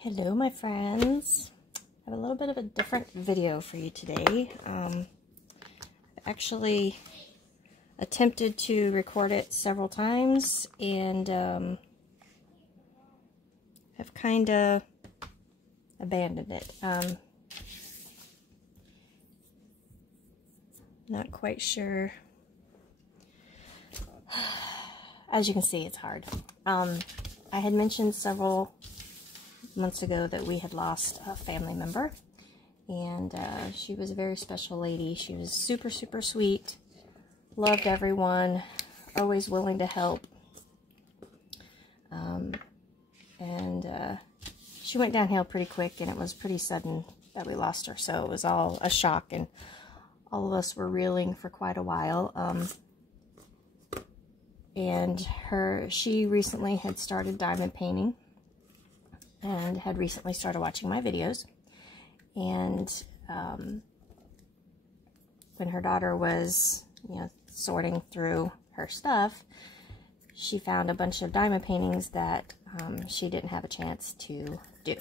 Hello my friends. I have a little bit of a different video for you today. I actually attempted to record it several times and have kind of abandoned it. Not quite sure. As you can see, it's hard. I had mentioned several months ago that we had lost a family member, and she was a very special lady. She was super sweet, loved everyone, always willing to help, and she went downhill pretty quick, and it was pretty sudden that we lost her, so it was all a shock, and all of us were reeling for quite a while. And she recently had started diamond painting and had recently started watching my videos. And when her daughter was, sorting through her stuff, she found a bunch of diamond paintings that she didn't have a chance to do.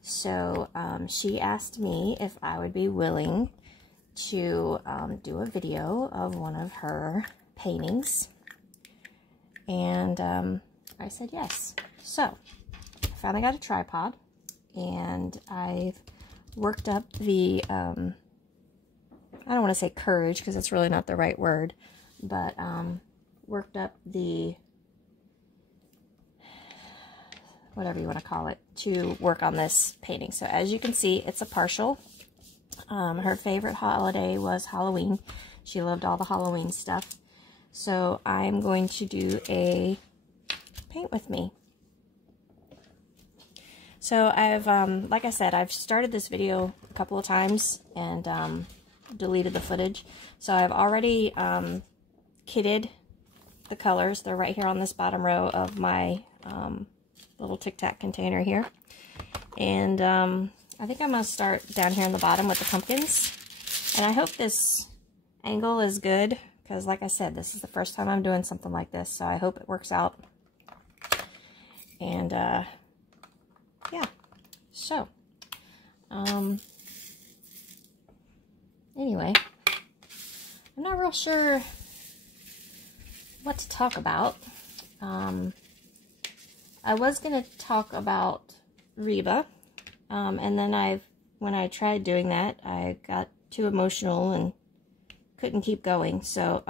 So she asked me if I would be willing to do a video of one of her paintings. And I said yes. So I finally got a tripod, and I've worked up the, I don't want to say courage because it's really not the right word, but worked up the, whatever you want to call it, to work on this painting. So as you can see, it's a partial. Her favorite holiday was Halloween. She loved all the Halloween stuff. So I'm going to do a paint with me. So I've, like I said, I've started this video a couple of times and deleted the footage. So I've already kitted the colors. They're right here on this bottom row of my little Tic Tac container here. And I think I'm going to start down here on the bottom with the pumpkins. And I hope this angle is good, because like I said, this is the first time I'm doing something like this, so I hope it works out. And yeah, so anyway, I'm not real sure what to talk about. I was gonna talk about Reba, and then when I tried doing that, I got too emotional and couldn't keep going. So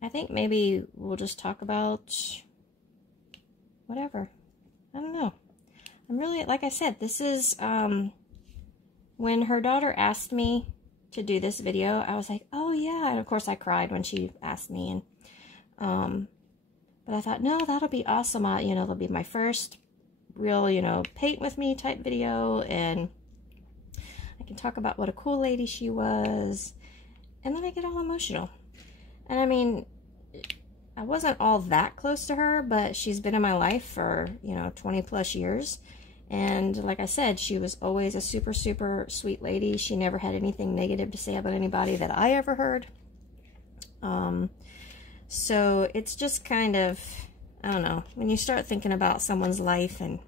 I think maybe we'll just talk about whatever. I don't know. I'm really, like I said, this is when her daughter asked me to do this video, I was like, oh yeah. And of course I cried when she asked me, and but I thought, no, that'll be awesome. That'll be my first real, paint with me type video, and I can talk about what a cool lady she was. And then I get all emotional. And I mean, I wasn't all that close to her, but she's been in my life for, 20 plus years. And like I said, she was always a super sweet lady. She never had anything negative to say about anybody that I ever heard. So it's just kind of, I don't know, when you start thinking about someone's life and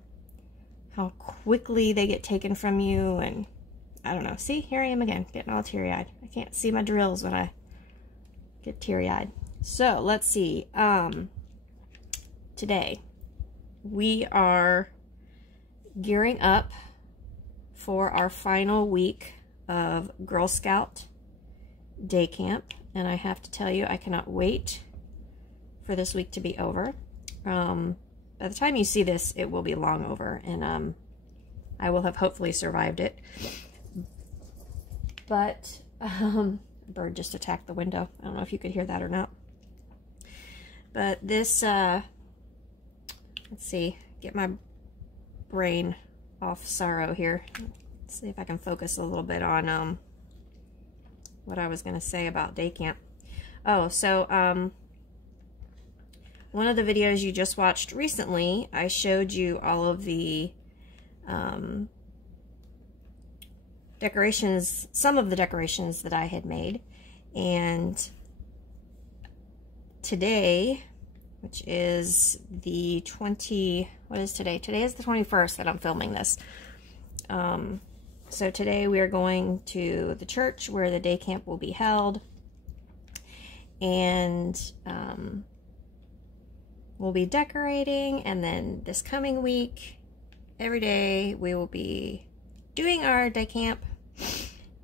how quickly they get taken from you, and I don't know. See, here I am again, getting all teary-eyed. I can't see my drills when I get teary-eyed. So, let's see. Today, we are gearing up for our final week of Girl Scout day camp. And I have to tell you, I cannot wait for this week to be over. By the time you see this, it will be long over. And I will have hopefully survived it. But, a bird just attacked the window. I don't know if you could hear that or not. But this, let's see, get my brain off sorrow here. Let's see if I can focus a little bit on, what I was going to say about day camp. Oh, so, one of the videos you just watched recently, I showed you all of the, decorations, some of the decorations that I had made, and today which is the what is today? Today is the 21st that I'm filming this. So today we are going to the church where the day camp will be held. And we'll be decorating, and then this coming week, every day we will be doing our day camp,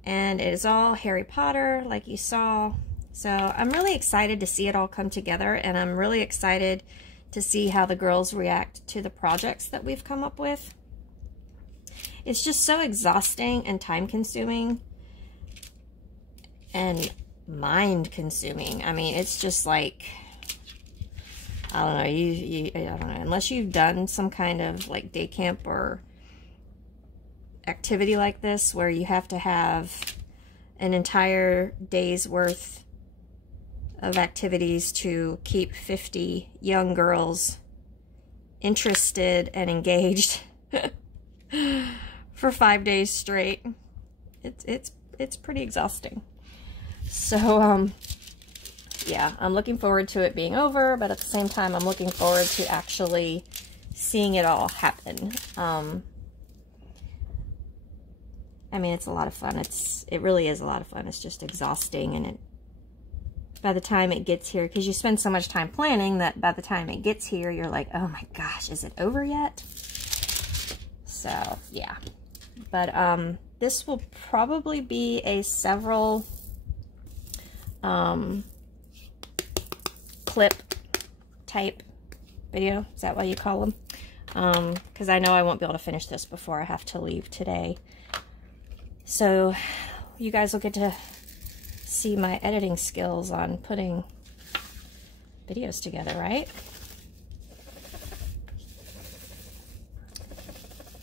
and it is all Harry Potter like you saw. So I'm really excited to see it all come together, and I'm really excited to see how the girls react to the projects that we've come up with. It's just so exhausting and time consuming and mind consuming. I mean, it's just like, I don't know, I don't know, unless you've done some kind of like day camp or activity like this where you have to have an entire day's worth of activities to keep 50 young girls interested and engaged for 5 days straight. It's pretty exhausting. So, yeah, I'm looking forward to it being over, but at the same time, I'm looking forward to actually seeing it all happen. I mean, it's a lot of fun. It really is a lot of fun. It's just exhausting, and by the time it gets here, because you spend so much time planning that by the time it gets here, you're like, oh my gosh, is it over yet? So, yeah. But, this will probably be a several clip type video. Is that what you call them? Because I know I won't be able to finish this before I have to leave today. So you guys will get to see my editing skills on putting videos together, right?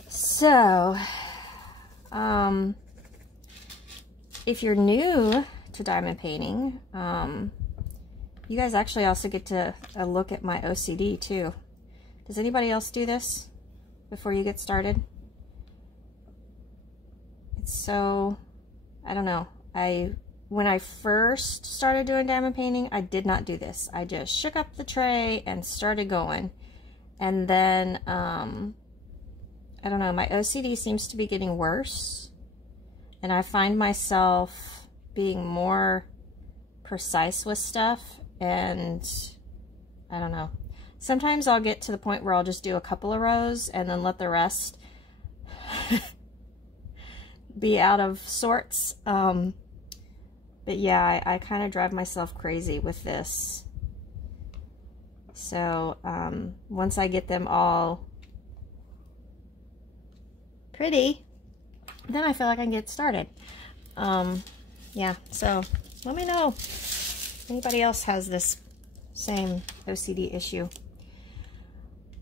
So, if you're new to diamond painting, you guys actually also get to look at my OCD too. Does anybody else do this before you get started? It's so, I don't know. When I first started doing diamond painting, I did not do this. I just shook up the tray and started going. And then, I don't know, my OCD seems to be getting worse. And I find myself being more precise with stuff, and I don't know. Sometimes I'll get to the point where I'll just do a couple of rows and then let the rest be out of sorts. But yeah, I kind of drive myself crazy with this. So once I get them all pretty, then I feel like I can get started. Yeah, so let me know if anybody else has this same OCD issue.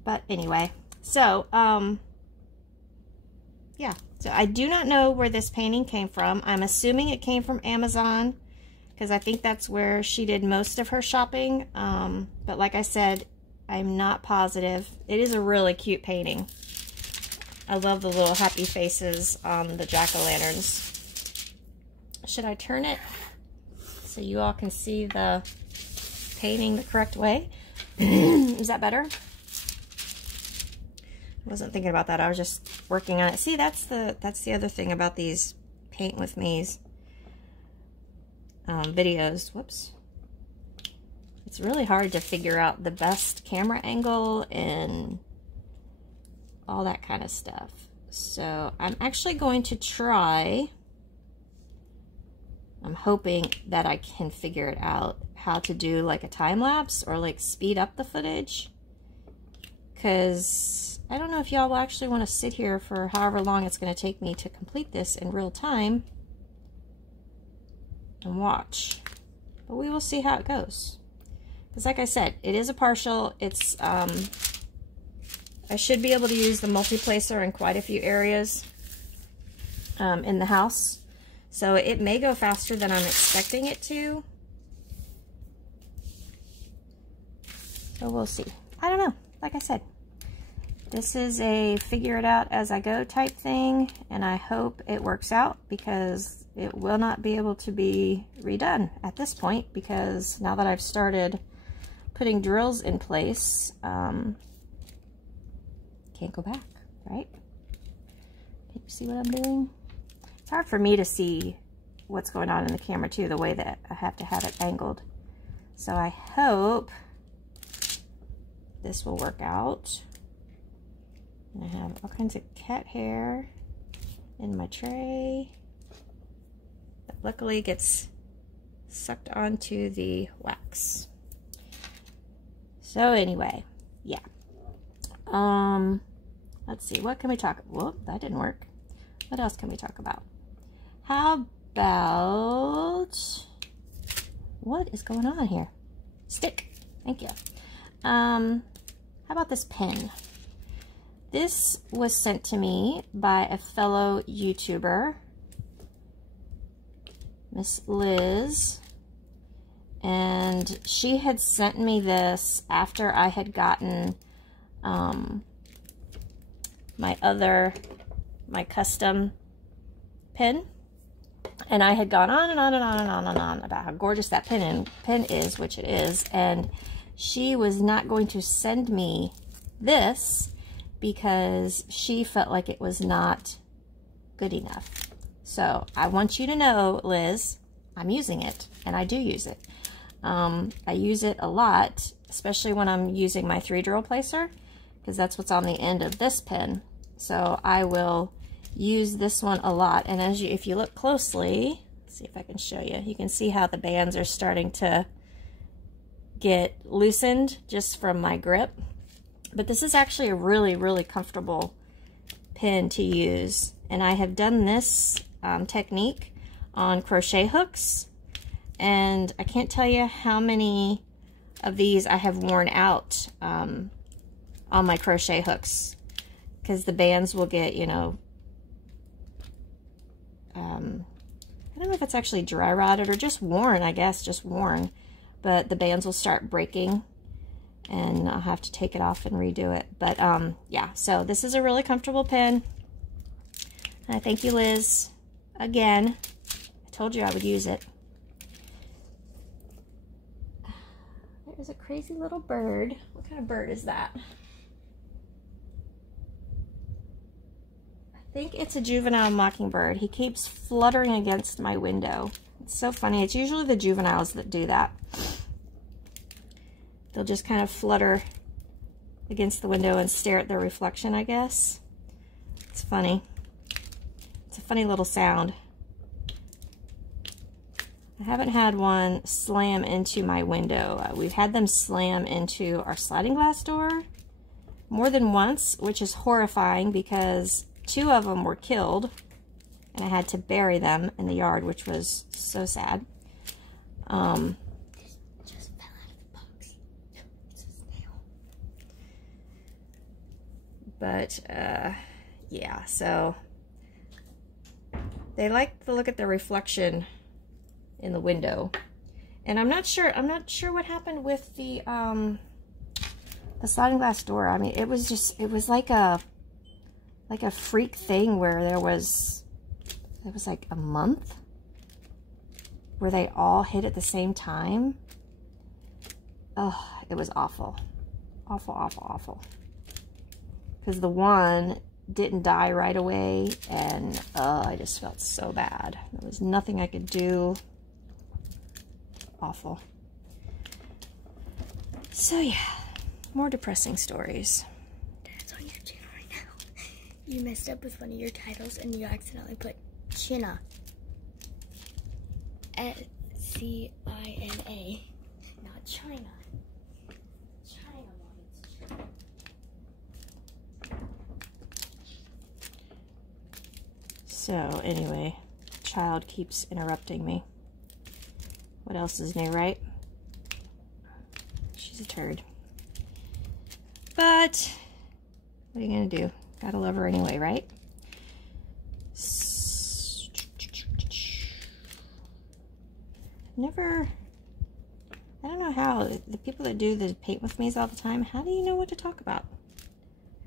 But anyway, so, yeah. So I do not know where this painting came from. I'm assuming it came from Amazon, because I think that's where she did most of her shopping. But like I said, I'm not positive. It is a really cute painting. I love the little happy faces on the jack-o'-lanterns. Should I turn it so you all can see the painting the correct way? Is that better? I wasn't thinking about that. I was just working on it. See, that's the other thing about these Paint With Me's videos. Whoops. It's really hard to figure out the best camera angle and all that kind of stuff. So I'm actually going to try, I'm hoping that I can figure it out, how to do like a time lapse or like speed up the footage, because I don't know if y'all will actually want to sit here for however long it's going to take me to complete this in real time and watch. But we will see how it goes. Because like I said, it is a partial. It's, I should be able to use the multi-placer in quite a few areas in the house. So it may go faster than I'm expecting it to. So we'll see. I don't know. Like I said, this is a figure it out as I go type thing, and I hope it works out, because it will not be able to be redone at this point, because now that I've started putting drills in place, can't go back, right? Can you see what I'm doing? It's hard for me to see what's going on in the camera too, the way that I have to have it angled. So I hope this will work out. And I have all kinds of cat hair in my tray. But luckily it gets sucked onto the wax. So anyway, yeah. Let's see, what can we talk about? Whoop, that didn't work. What else can we talk about? How about, what is going on here? Stick, thank you. How about this pen? This was sent to me by a fellow YouTuber, Miss Liz, and she had sent me this after I had gotten my custom pen, and I had gone on and on and on and on and on about how gorgeous that pen is, which it is, and she was not going to send me this because she felt like it was not good enough. So I want you to know, Liz, I'm using it, and I do use it. I use it a lot, especially when I'm using my 3 drill placer, because that's what's on the end of this pen. So I will use this one a lot, and if you look closely, let's see if I can show you, you can see how the bands are starting to get loosened just from my grip. But this is actually a really, really comfortable pen to use, and I have done this technique on crochet hooks, and I can't tell you how many of these I have worn out on my crochet hooks, because the bands will get, you know, I don't know if it's actually dry rotted or just worn, I guess, just worn, but the bands will start breaking and I'll have to take it off and redo it. But yeah, so this is a really comfortable pen. And I thank you, Liz, again. I told you I would use it. There's a crazy little bird. What kind of bird is that? I think it's a juvenile mockingbird. He keeps fluttering against my window. It's so funny. It's usually the juveniles that do that. They'll just kind of flutter against the window and stare at their reflection, I guess. It's funny. It's a funny little sound. I haven't had one slam into my window. We've had them slam into our sliding glass door more than once, which is horrifying because 2 of them were killed and I had to bury them in the yard, which was so sad. Just fell out of the box. It's a snail. But yeah, so they like to look at their reflection in the window, and I'm not sure what happened with the sliding glass door. I mean, it was like a freak thing where it was like a month where they all hit at the same time. Oh, it was awful, awful, awful, awful, because the one didn't die right away, and I just felt so bad. There was nothing I could do. Awful. So yeah, more depressing stories. That's on your channel right now. You messed up with one of your titles and you accidentally put China. C-I-N-A, not China. China wants China. So anyway, child keeps interrupting me. What else is new, right? She's a turd. But what are you gonna do? Gotta love her anyway, right? I don't know how, the people that do the paint with me's all the time, how do you know what to talk about?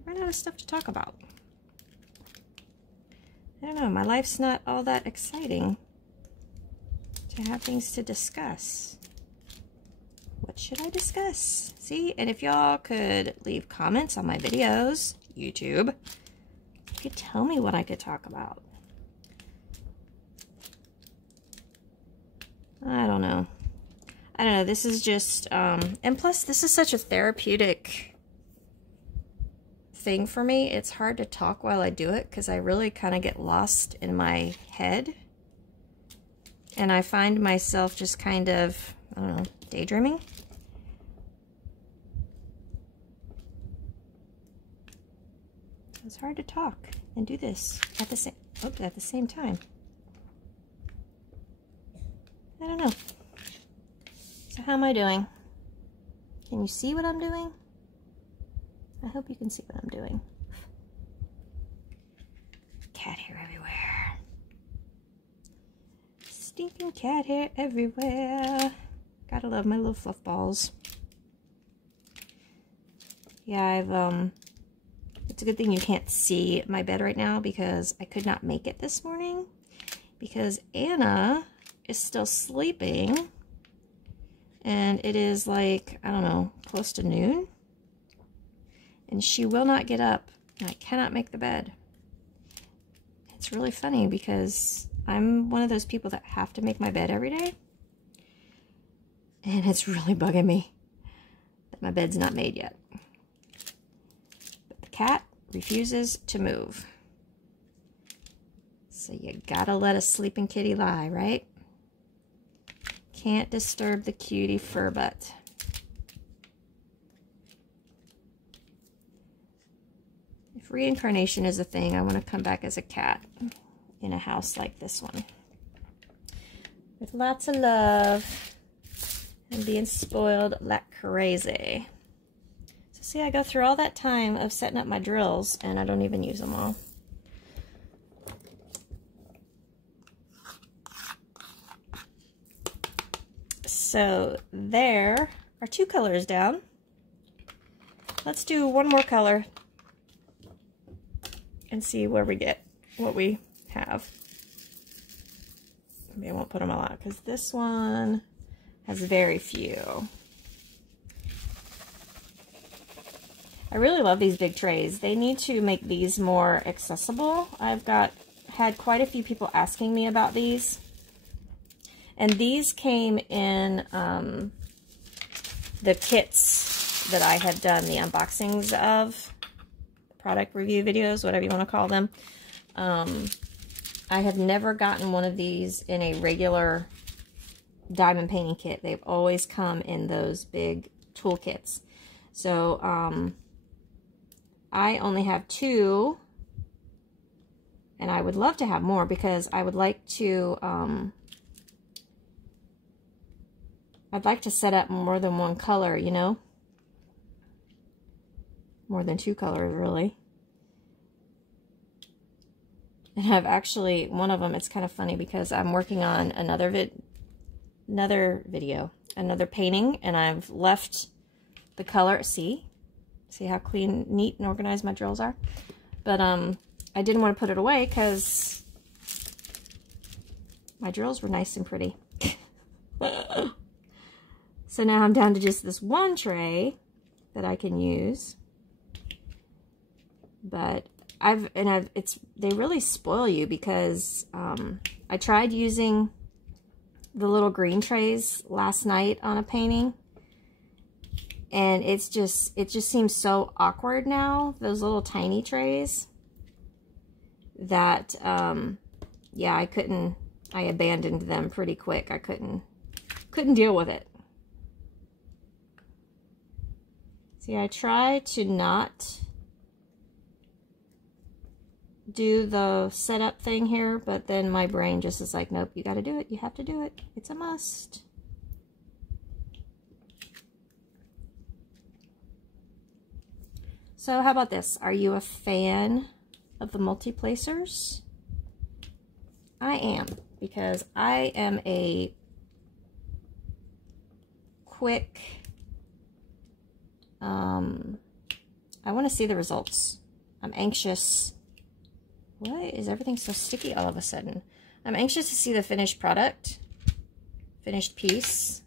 I run out of stuff to talk about. I don't know, my life's not all that exciting to have things to discuss with. What should I discuss? See, and if y'all could leave comments on my videos, YouTube, you could tell me what I could talk about. I don't know. This is just, and plus this is such a therapeutic thing for me. It's hard to talk while I do it because I really kind of get lost in my head. And I find myself just kind of, I don't know, daydreaming. It's hard to talk and do this at the same time. I don't know. So how am I doing? Can you see what I'm doing? I hope you can see what I'm doing. Cat hair everywhere. Stinking cat hair everywhere. Gotta love my little fluff balls. Yeah, it's a good thing you can't see my bed right now because I could not make it this morning because Anna is still sleeping and it is like, I don't know, close to noon. And she will not get up, and I cannot make the bed. It's really funny because I'm one of those people that have to make my bed every day. And it's really bugging me that my bed's not made yet. But the cat refuses to move. So you gotta let a sleeping kitty lie, right? Can't disturb the cutie fur butt. If reincarnation is a thing, I want to come back as a cat in a house like this one. With lots of love and being spoiled like crazy. So see, I go through all that time of setting up my drills and I don't even use them all. So there are 2 colors down. Let's do one more color and see where we get what we have. Maybe I won't put them all out because this one has very few. I really love these big trays. They need to make these more accessible. I've had quite a few people asking me about these. And these came in the kits that I had done the unboxings of. Product review videos, whatever you want to call them. I have never gotten one of these in a regular diamond painting kit. They've always come in those big tool kits. So I only have 2, and I would love to have more because I would like to I'd like to set up more than one color, you know? More than 2 colors, really. And I've actually, one of them, it's kind of funny because I'm working on another painting, and I've left the color, see how clean, neat, and organized my drills are? But I didn't want to put it away because my drills were nice and pretty. So now I'm down to just this one tray that I can use. But they really spoil you because I tried using the little green trays last night on a painting, and it just seems so awkward now, those little tiny trays, that yeah, I abandoned them pretty quick. I couldn't deal with it. See, I try to not do the setup thing here, but then my brain just is like, nope, you got to do it. You have to do it. It's a must. So how about this? Are you a fan of the multi-placers? I am, because I am a quick, I want to see the results. I'm anxious. Why is everything so sticky all of a sudden? I'm anxious to see the finished product, finished piece.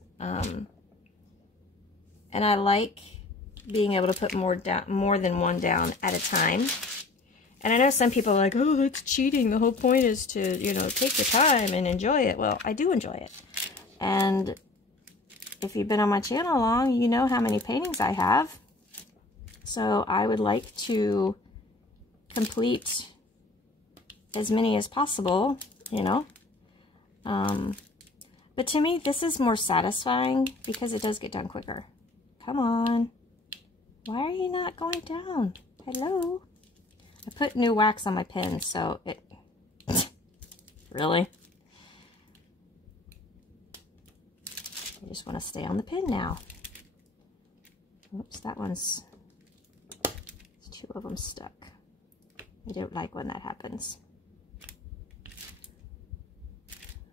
and I like being able to put more than one down at a time. And I know some people are like, oh, that's cheating. The whole point is to, you know, take your time and enjoy it. Well, I do enjoy it. And if you've been on my channel long, you know how many paintings I have. So I would like to complete as many as possible, you know. But to me, this is more satisfying because it does get done quicker. Come on. Why are you not going down? Hello? I put new wax on my pen, so it... Really? I just want to stay on the pen now. Oops, that one's... There's two of them stuck. I don't like when that happens.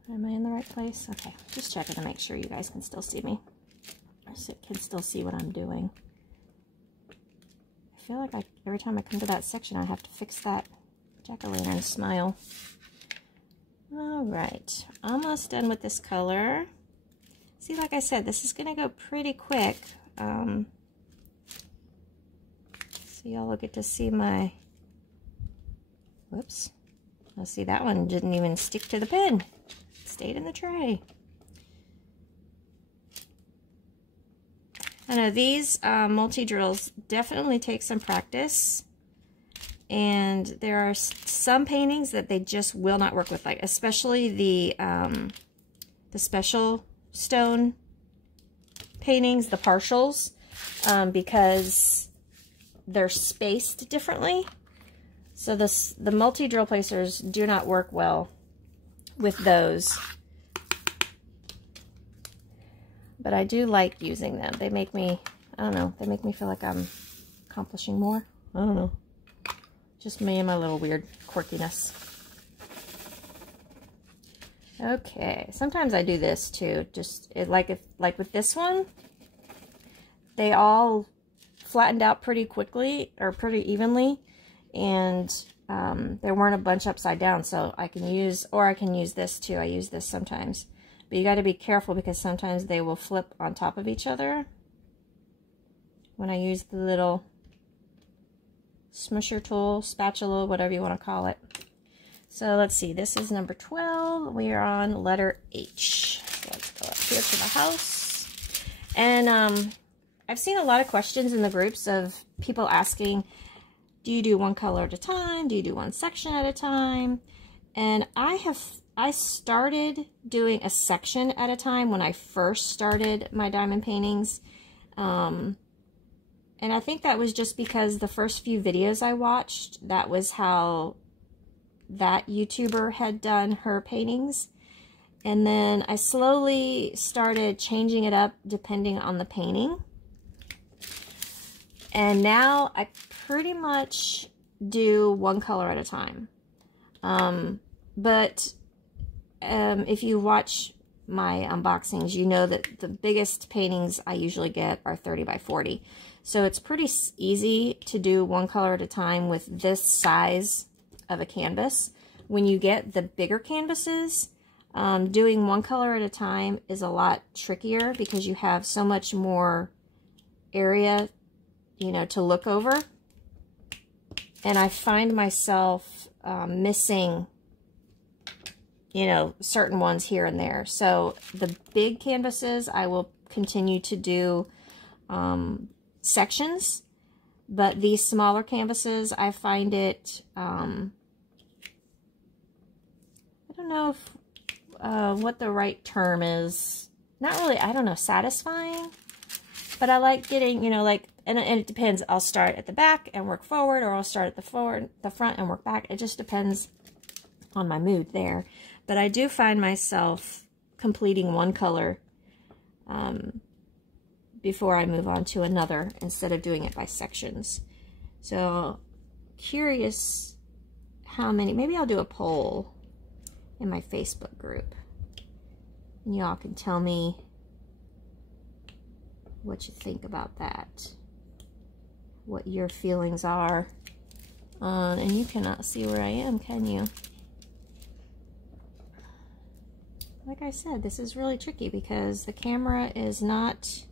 Am I in the right place? Okay, just checking to make sure you guys can still see me. Or can still see what I'm doing. I feel like every time I come to that section, I have to fix that jack-o'-lantern smile. Alright, almost done with this color. See, like I said, this is going to go pretty quick. So y'all will get to see my... Whoops. Let's see, that one didn't even stick to the pen. Stayed in the tray. I know these multi-drills definitely take some practice, and there are some paintings that they just will not work with, like especially the special stone paintings, the partials, because they're spaced differently. So the multi-drill placers do not work well with those. But I do like using them. They make me, I don't know, they make me feel like I'm accomplishing more. I don't know. Just me and my little weird quirkiness. Okay, sometimes I do this too. Just like with this one, they all flattened out pretty quickly or pretty evenly, and there weren't a bunch upside down, so I can use this too. I use this sometimes. But you got to be careful because sometimes they will flip on top of each other when I use the little smusher tool, spatula, whatever you want to call it. So let's see, this is number 12. We are on letter H. So let's go up here to the house. And I've seen a lot of questions in the groups of people asking, do you do one color at a time? Do you do one section at a time? And I started doing a section at a time when I first started my diamond paintings. And I think that was just because the first few videos I watched, that was how that YouTuber had done her paintings. And then I slowly started changing it up depending on the painting. And now I pretty much do one color at a time. If you watch my unboxings, you know that the biggest paintings I usually get are 30 by 40. So it's pretty easy to do one color at a time with this size of a canvas. When you get the bigger canvases, doing one color at a time is a lot trickier because you have so much more area, you know, to look over. And I find myself missing, you know, certain ones here and there. So the big canvases, I will continue to do sections, but these smaller canvases, I find it, I don't know if, what the right term is. Not really, I don't know, satisfying, but I like getting, you know, like, and it depends. I'll start at the back and work forward, or I'll start at the front and work back. It just depends on my mood there. But I do find myself completing one color before I move on to another instead of doing it by sections. So, curious how many, maybe I'll do a poll in my Facebook group. And y'all can tell me what you think about that. What your feelings are. And you cannot see where I am, can you? Like I said, this is really tricky because the camera is not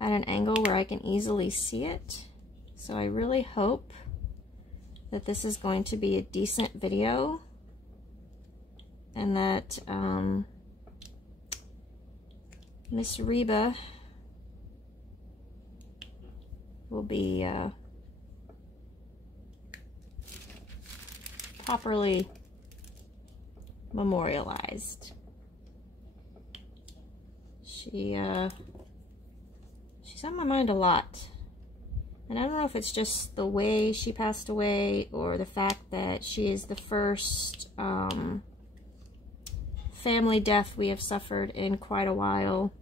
at an angle where I can easily see it. So I really hope that this is going to be a decent video and that Miss Reba will be properly memorialized. She's on my mind a lot. And I don't know if it's just the way she passed away or the fact that she is the first family death we have suffered in quite a while.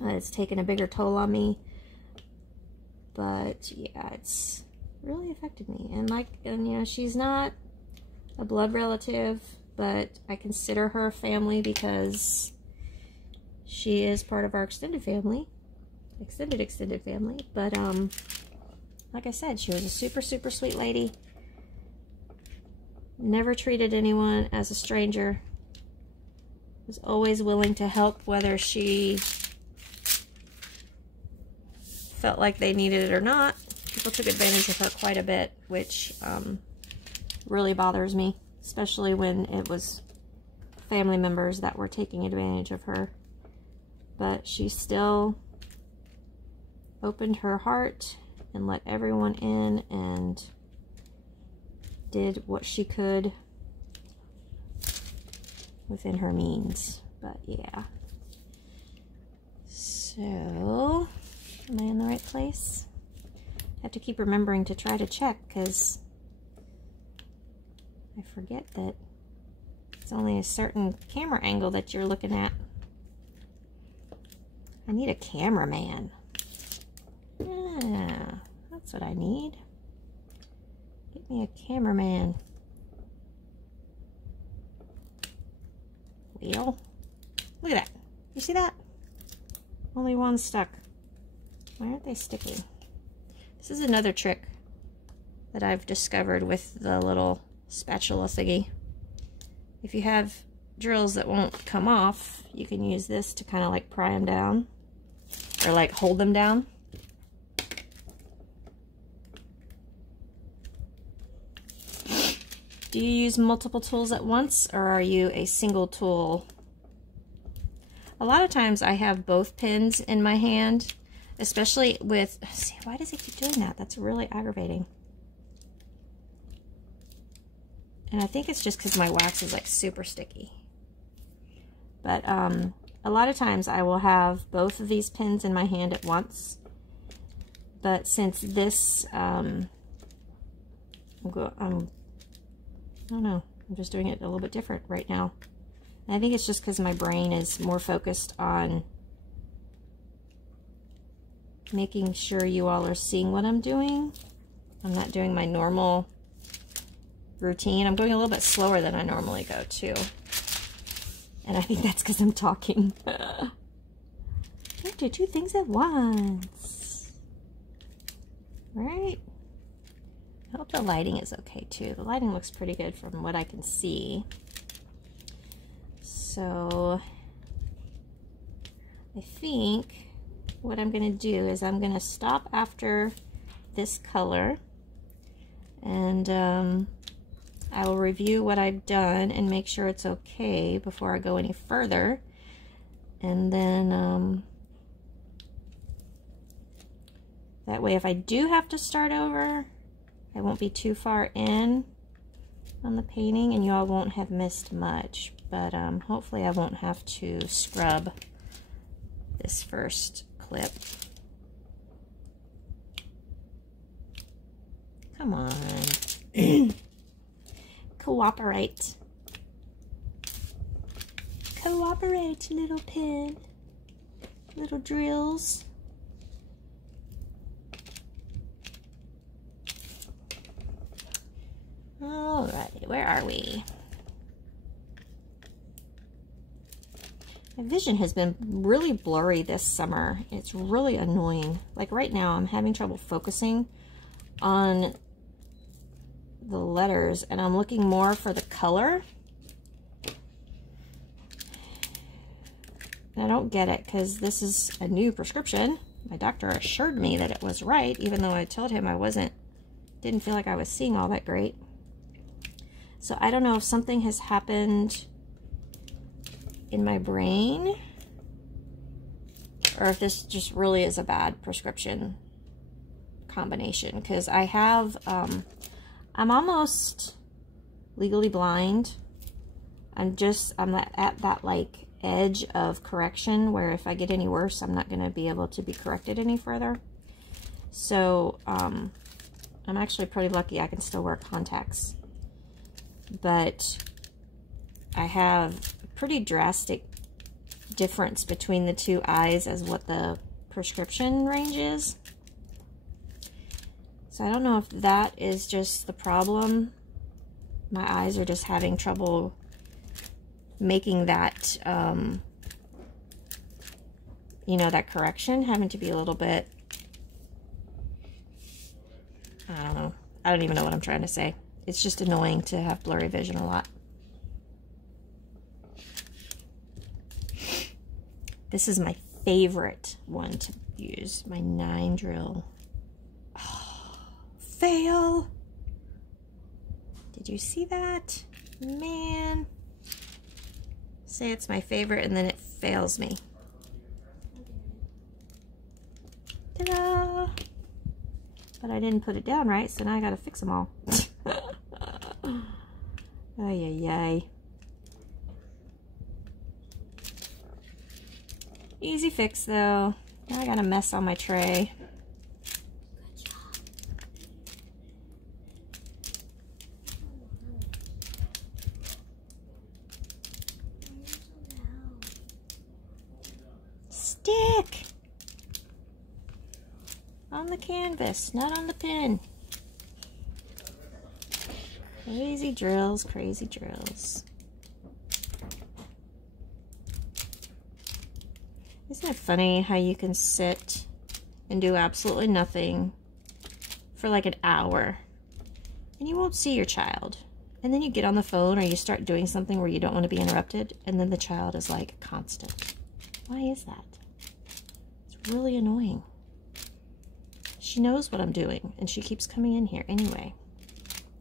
It's taken a bigger toll on me. But yeah, it's really affected me. And you know, she's not a blood relative, but I consider her family because she is part of our extended family. Extended family. But like I said, she was a super sweet lady. Never treated anyone as a stranger. Was always willing to help, whether she felt like they needed it or not. People took advantage of her quite a bit, which really bothers me, especially when it was family members that were taking advantage of her. But she still opened her heart and let everyone in and did what she could within her means. But yeah. So, am I in the right place? I have to keep remembering to try to check because I forget that it's only a certain camera angle that you're looking at. I need a cameraman. Yeah, that's what I need. Get me a cameraman. Wheel. Look at that. You see that? Only one stuck. Why aren't they sticking? This is another trick that I've discovered with the little spatula thingy. If you have drills that won't come off, you can use this to kind of like pry them down or like hold them down. Do you use multiple tools at once, or are you a single tool? A lot of times I have both pins in my hand, especially with, see, why does it keep doing that? That's really aggravating. And I think it's just because my wax is like super sticky. But a lot of times I will have both of these pins in my hand at once. But since this, I don't know, I'm just doing it a little bit different right now. And I think it's just because my brain is more focused on making sure you all are seeing what I'm doing. I'm not doing my normal routine. I'm going a little bit slower than I normally go too. And I think that's because I'm talking. Can't do two things at once. Right? I hope the lighting is okay too. The lighting looks pretty good from what I can see. So I think what I'm going to do is I'm going to stop after this color, and I will review what I've done and make sure it's okay before I go any further. And then that way if I do have to start over, I won't be too far in on the painting and you all won't have missed much. But hopefully I won't have to scrub this first clip. Come on. Cooperate. Cooperate, little pin. Little drills. Alrighty, where are we? My vision has been really blurry this summer. It's really annoying. Like right now, I'm having trouble focusing on the letters, and I'm looking more for the color. And I don't get it because this is a new prescription. My doctor assured me that it was right, even though I told him I didn't feel like I was seeing all that great. So I don't know if something has happened in my brain, or if this just really is a bad prescription combination, because I have, I'm almost legally blind. I'm at that like edge of correction where if I get any worse, I'm not going to be able to be corrected any further. So, I'm actually pretty lucky I can still wear contacts. But I have a pretty drastic difference between the two eyes as what the prescription range is. So I don't know if that is just the problem. My eyes are just having trouble making that, you know, that correction, having to be a little bit, I don't know. I don't even know what I'm trying to say. It's just annoying to have blurry vision a lot. This is my favorite one to use, my 9 drill. Oh, fail! Did you see that? Man. Say it's my favorite and then it fails me. Ta-da! But I didn't put it down right, so now I gotta fix them all. Ay, ay, ay. Easy fix though. Now I got a mess on my tray. Good job. Stick! On the canvas, not on the pin. Crazy drills, crazy drills. Isn't it funny how you can sit and do absolutely nothing for like an hour and you won't see your child, and then you get on the phone or you start doing something where you don't want to be interrupted, and then the child is like constant. Why is that? It's really annoying. She knows what I'm doing and she keeps coming in here anyway.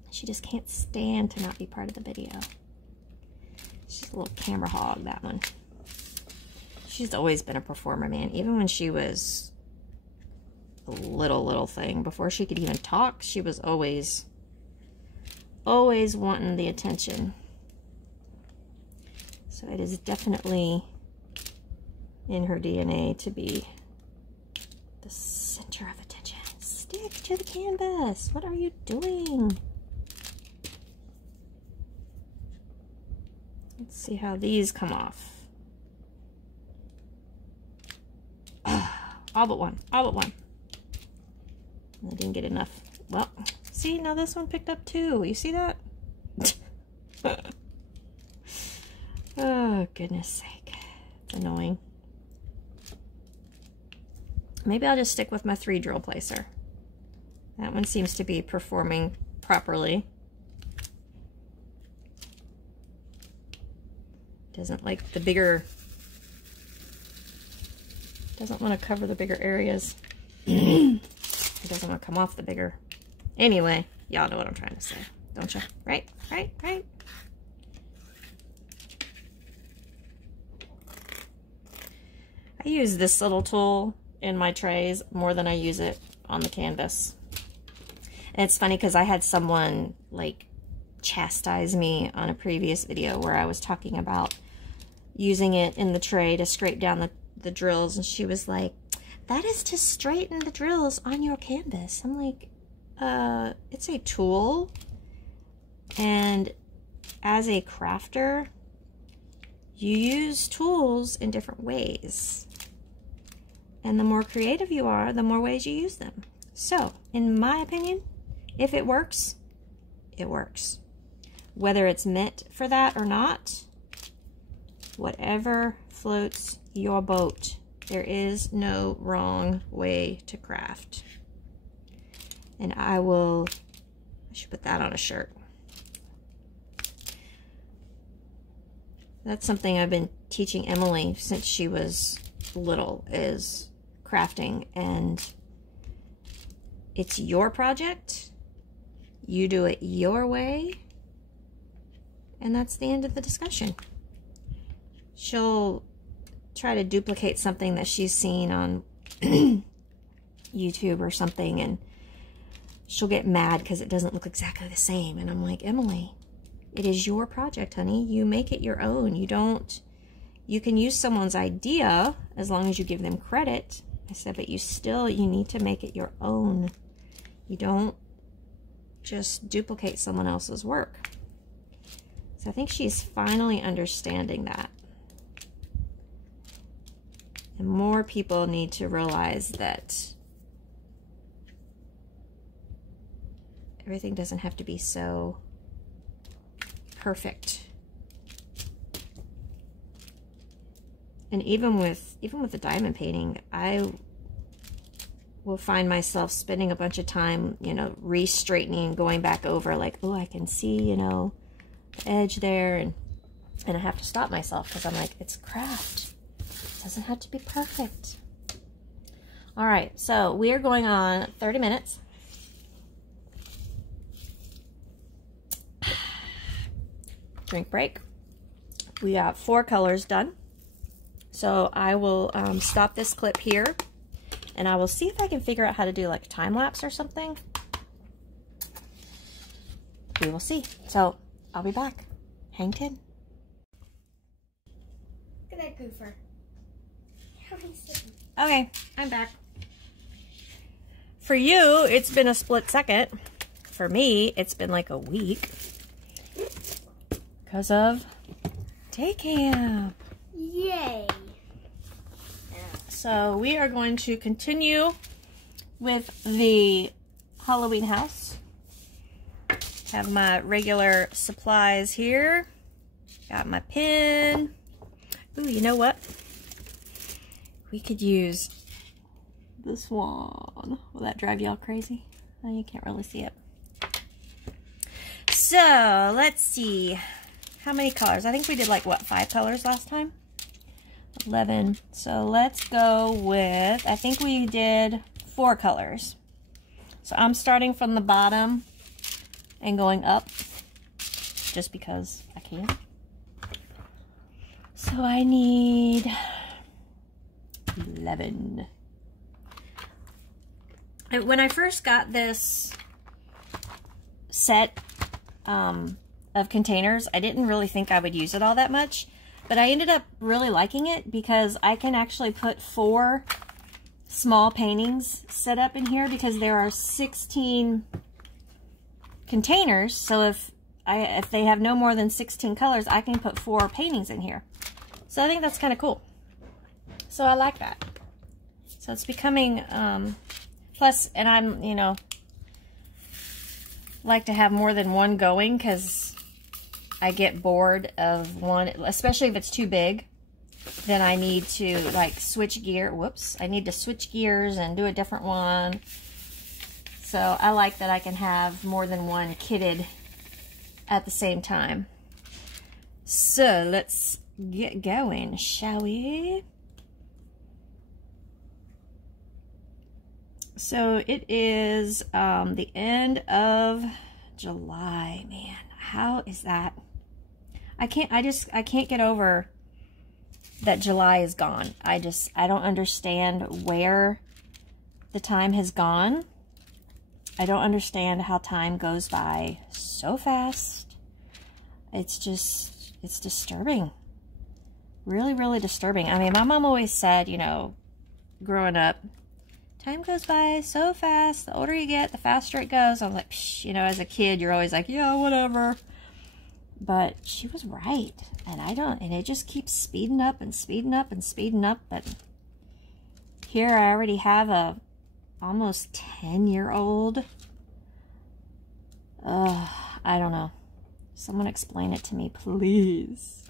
She just can't stand to not be part of the video. She's a little camera hog, that one. She's always been a performer, man. Even when she was a little thing, before she could even talk, she was always wanting the attention. So it is definitely in her DNA to be the center of attention. Stick to the canvas. What are you doing? Let's see how these come off. All but one. All but one. I didn't get enough. Well, see, now this one picked up too. You see that? Oh, goodness sake. It's annoying. Maybe I'll just stick with my 3 drill placer. That one seems to be performing properly. Doesn't like the bigger... Doesn't want to cover the bigger areas. It doesn't want to come off the bigger. Anyway, y'all know what I'm trying to say, don't you? Right? Right? Right? I use this little tool in my trays more than I use it on the canvas. And it's funny because I had someone like chastise me on a previous video where I was talking about using it in the tray to scrape down the drills, and she was like, that is to straighten the drills on your canvas. I'm like, it's a tool, and as a crafter you use tools in different ways, and the more creative you are, the more ways you use them. So in my opinion, if it works, it works. Whether it's meant for that or not, whatever floats your boat. There is no wrong way to craft. And I should put that on a shirt. That's something I've been teaching Emily since she was little, is crafting, and it's your project. You do it your way, and that's the end of the discussion. She'll try to duplicate something that she's seen on YouTube or something, and she'll get mad because it doesn't look exactly the same. And I'm like, Emily, it is your project, honey. You make it your own. You can use someone's idea as long as you give them credit. I said, but you need to make it your own. You don't just duplicate someone else's work. So I think she's finally understanding that. And more people need to realize that everything doesn't have to be so perfect. And even with the diamond painting, I will find myself spending a bunch of time, you know, re-straightening, going back over, like, oh, I can see, you know, the edge there, and I have to stop myself because I'm like, it's craft. It doesn't have to be perfect. All right, so we are going on 30 minutes. Drink break. We got 4 colors done. So I will stop this clip here, and I will see if I can figure out how to do like a time lapse or something. We will see. So I'll be back. Hang tight. Good night, Goofer. Okay, I'm back. For you, it's been a split second. For me, it's been like a week because of day camp. Yay! So we are going to continue with the Halloween house. Have my regular supplies here. Got my pen. Ooh, you know what? We could use this one. Will that drive y'all crazy? Oh, you can't really see it. So, let's see. How many colors? I think we did like, what, 5 colors last time? 11. So let's go with, I think we did 4 colors. So I'm starting from the bottom and going up just because I can. So I need 11. When I first got this set of containers, I didn't really think I would use it all that much. But I ended up really liking it because I can actually put 4 small paintings set up in here because there are 16 containers. So if they have no more than 16 colors, I can put 4 paintings in here. So I think that's kind of cool. So I like that. So it's becoming, plus, and I'm, you know, like to have more than one going because I get bored of one, especially if it's too big. Then I need to like switch gear. Whoops. I need to switch gears and do a different one. So I like that I can have more than one kitted at the same time. So let's get going, shall we? So it is the end of July, man. How is that? I can't get over that July is gone. I don't understand where the time has gone. I don't understand how time goes by so fast. It's disturbing. Really, really disturbing. I mean, my mom always said, you know, growing up, time goes by so fast. The older you get, the faster it goes. I was like, psh, you know, as a kid, you're always like, yeah, whatever. But she was right. And it just keeps speeding up and speeding up and speeding up. But here I already have a almost 10-year-old. I don't know. Someone explain it to me, please.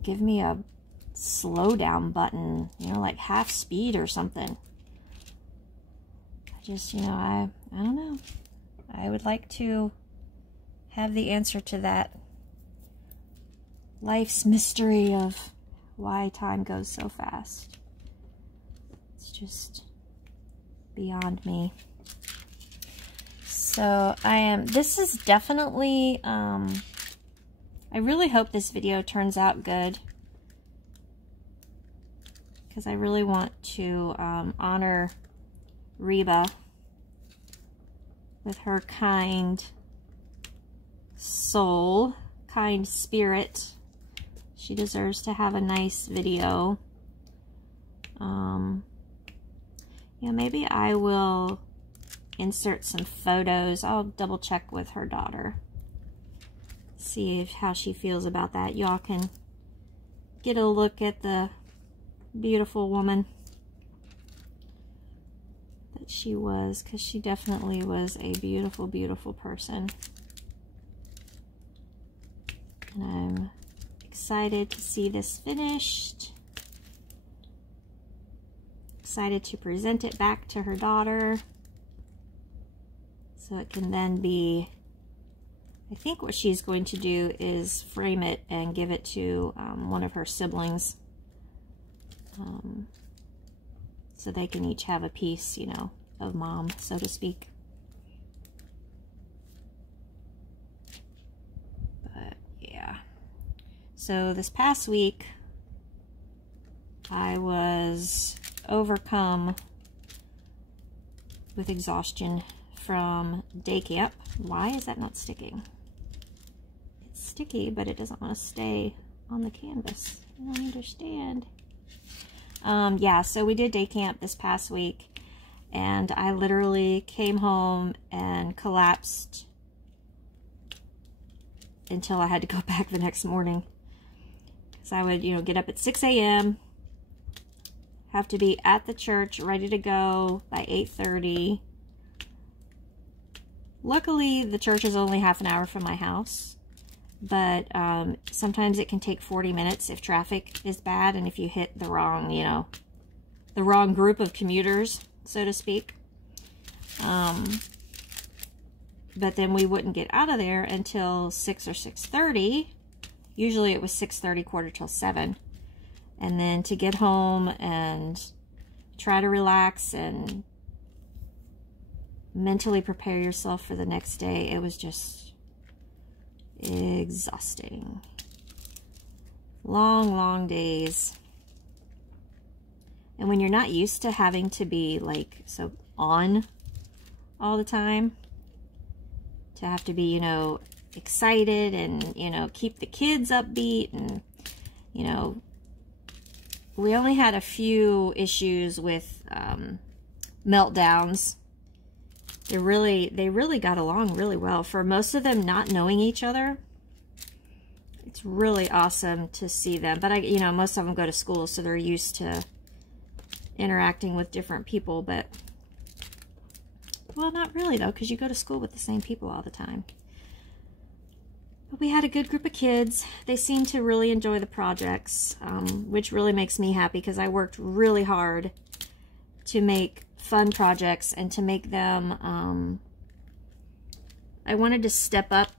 Give me a slow down button, you know, like half speed or something. I just, you know, I don't know. I would like to have the answer to that life's mystery of why time goes so fast. It's just beyond me. So this is definitely, I really hope this video turns out good, because I really want to honor Reba with her kind soul, kind spirit. She deserves to have a nice video. Yeah, maybe I will insert some photos. I'll double check with her daughter. See how she feels about that. Y'all can get a look at the beautiful woman that she was, because she definitely was a beautiful, beautiful person. And I'm excited to see this finished. Excited to present it back to her daughter, so it can then be, I think what she's going to do is frame it and give it to one of her siblings, so they can each have a piece, you know, of mom, so to speak. But yeah, so this past week I was overcome with exhaustion from day camp. Why is that not sticking? It's sticky, but it doesn't want to stay on the canvas. I don't understand. Yeah, so we did day camp this past week, and I literally came home and collapsed until I had to go back the next morning. Because I would, you know, get up at 6 a.m., have to be at the church, ready to go by 8:30. Luckily, the church is only half an hour from my house, but sometimes it can take 40 minutes if traffic is bad and if you hit the wrong, you know, the wrong group of commuters, so to speak. But then we wouldn't get out of there until 6 or 6:30. Usually it was 6:30, quarter till 7. And then to get home and try to relax and mentally prepare yourself for the next day, it was just exhausting. Long, long days. And when you're not used to having to be like so on all the time, to have to be, you know, excited and, you know, keep the kids upbeat and, you know, we only had a few issues with meltdowns. They really got along really well. For most of them not knowing each other, it's really awesome to see them. But you know, most of them go to school, so they're used to interacting with different people. But, well, not really though, because you go to school with the same people all the time. But we had a good group of kids. They seemed to really enjoy the projects, which really makes me happy, because I worked really hard to make fun projects and to make them, I wanted to step up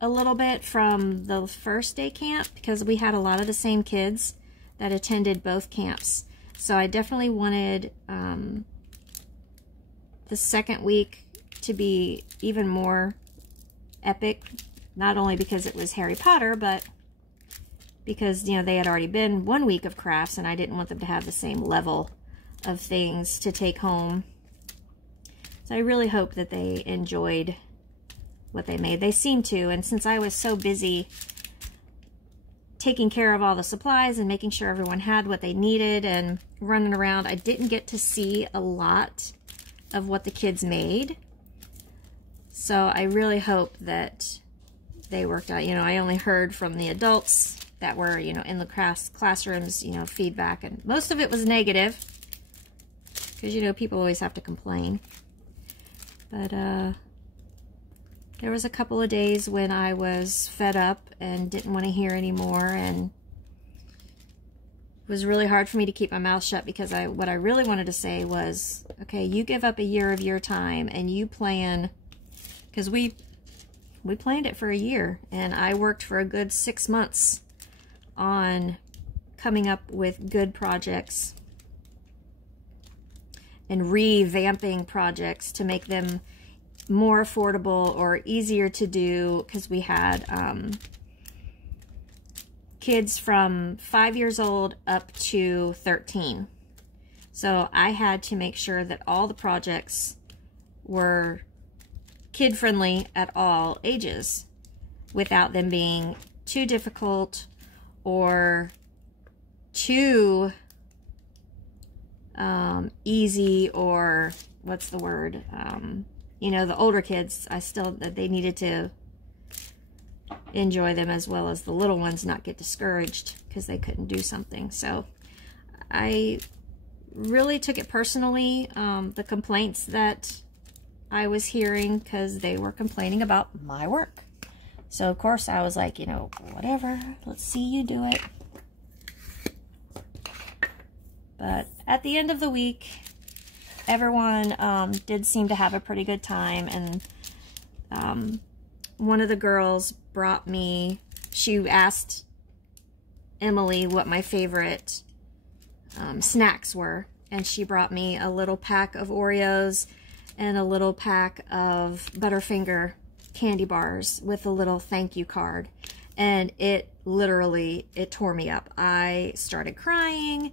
a little bit from the first day camp, because we had a lot of the same kids that attended both camps. So I definitely wanted the second week to be even more epic. Not only because it was Harry Potter, but because, you know, they had already been 1 week of crafts, and I didn't want them to have the same level of things to take home. So I really hope that they enjoyed what they made. They seemed to, and since I was so busy taking care of all the supplies and making sure everyone had what they needed and running around, I didn't get to see a lot of what the kids made. So I really hope that they worked out. You know, I only heard from the adults that were, you know, in the classrooms, you know, feedback, and most of it was negative, because, you know, people always have to complain. But there was a couple of days when I was fed up and didn't want to hear anymore, and it was really hard for me to keep my mouth shut, because what I really wanted to say was, okay, you give up a year of your time and you plan, because we planned it for a year, and I worked for a good 6 months on coming up with good projects. and revamping projects to make them more affordable or easier to do, because we had kids from 5 years old up to 13. So I had to make sure that all the projects were kid-friendly at all ages without them being too difficult or too easy, or what's the word? You know, the older kids, they needed to enjoy them as well as the little ones, not get discouraged because they couldn't do something. So I really took it personally, the complaints that I was hearing, because they were complaining about my work. So of course I was like, you know, whatever, let's see you do it. But at the end of the week, everyone did seem to have a pretty good time. And one of the girls brought me, she asked Emily what my favorite snacks were. And she brought me a little pack of Oreos and a little pack of Butterfinger candy bars with a little thank you card. And it literally, it tore me up. I started crying.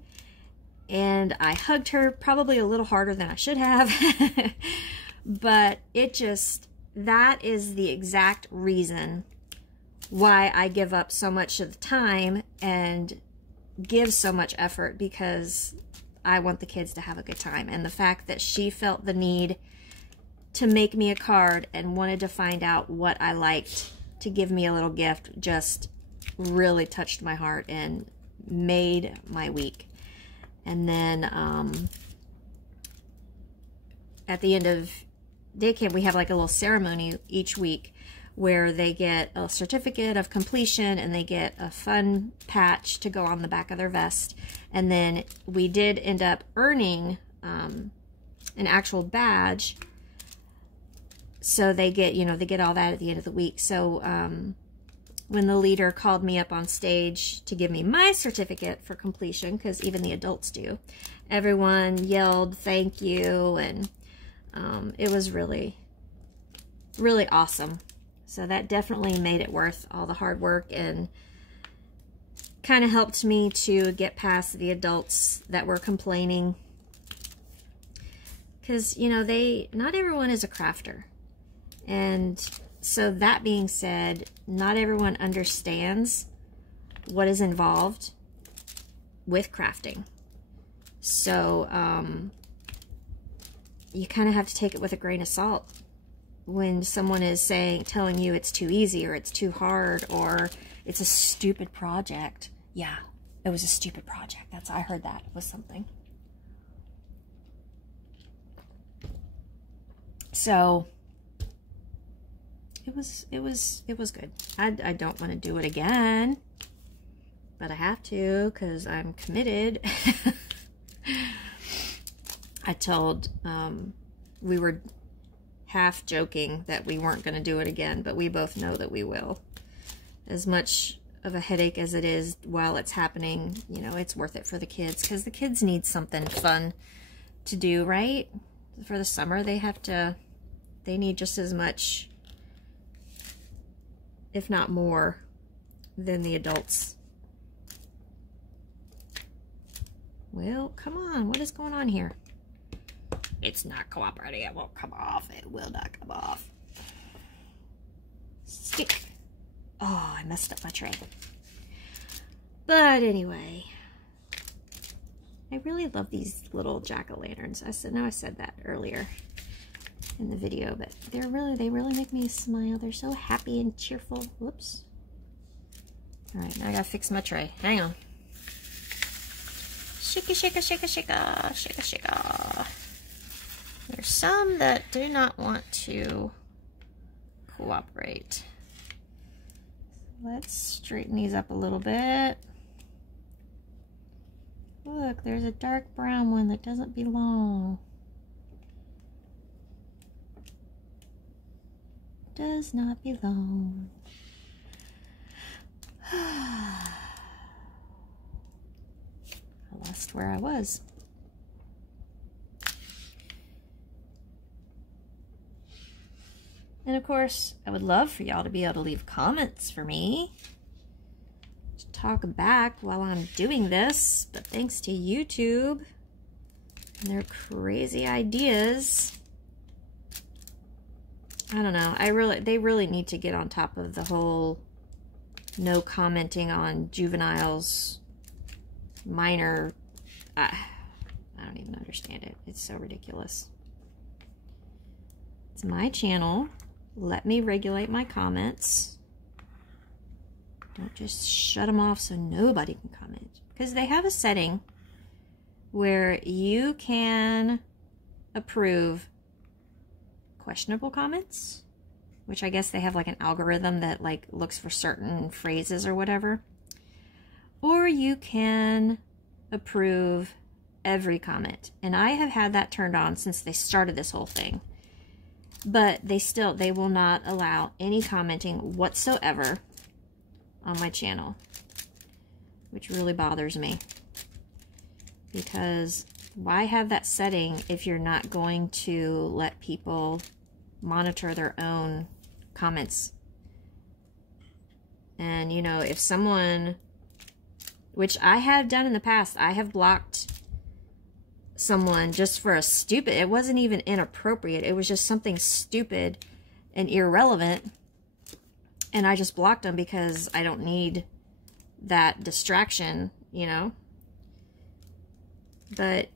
And I hugged her probably a little harder than I should have. But it just, that is the exact reason why I give up so much of the time and give so much effort, because I want the kids to have a good time. And the fact that she felt the need to make me a card and wanted to find out what I liked to give me a little gift just really touched my heart and made my week. And then at the end of day camp, we have like a little ceremony each week where they get a certificate of completion and they get a fun patch to go on the back of their vest. And then we did end up earning an actual badge. So they get, you know, they get all that at the end of the week. So when the leader called me up on stage to give me my certificate for completion, because even the adults do, everyone yelled thank you, and it was really, really awesome. So that definitely made it worth all the hard work and kind of helped me to get past the adults that were complaining. Because, you know, not everyone is a crafter. And so that being said, not everyone understands what is involved with crafting. So you kind of have to take it with a grain of salt when someone is telling you it's too easy or it's too hard or it's a stupid project. Yeah, it was a stupid project. I heard that was something. So it was good. I don't want to do it again, but I have to because I'm committed. I told, we were half joking that we weren't going to do it again, but we both know that we will. As much of a headache as it is while it's happening, you know, it's worth it for the kids, because the kids need something fun to do, right? For the summer, they need just as much, if not more, than the adults. Well, come on, what is going on here? It's not cooperating. It won't come off. It will not come off. Stick. Oh, I messed up my tray. But anyway, I really love these little jack-o'-lanterns. I said that earlier in the video, but they really make me smile. They're so happy and cheerful. Whoops. All right, now I gotta fix my tray. Hang on. Shaka, shaka, shaka, shaka, shaka, shaka. There's some that do not want to cooperate. Let's straighten these up a little bit. Look, there's a dark brown one that doesn't belong. Does not belong. I lost where I was. And of course, I would love for y'all to be able to leave comments for me. Just talk back while I'm doing this. But thanks to YouTube and their crazy ideas, I don't know. They really need to get on top of the whole no commenting on juveniles, minor. I don't even understand it. It's so ridiculous. It's my channel. Let me regulate my comments. Don't just shut them off so nobody can comment. Because they have a setting where you can approve questionable comments, which I guess they have like an algorithm that like looks for certain phrases or whatever. Or you can approve every comment. And I have had that turned on since they started this whole thing. But they will not allow any commenting whatsoever on my channel, which really bothers me. Because why have that setting if you're not going to let people monitor their own comments? And, you know, if someone, which I have done in the past, I have blocked someone just for a stupid, it wasn't even inappropriate, it was just something stupid and irrelevant, and I just blocked them because I don't need that distraction, you know. But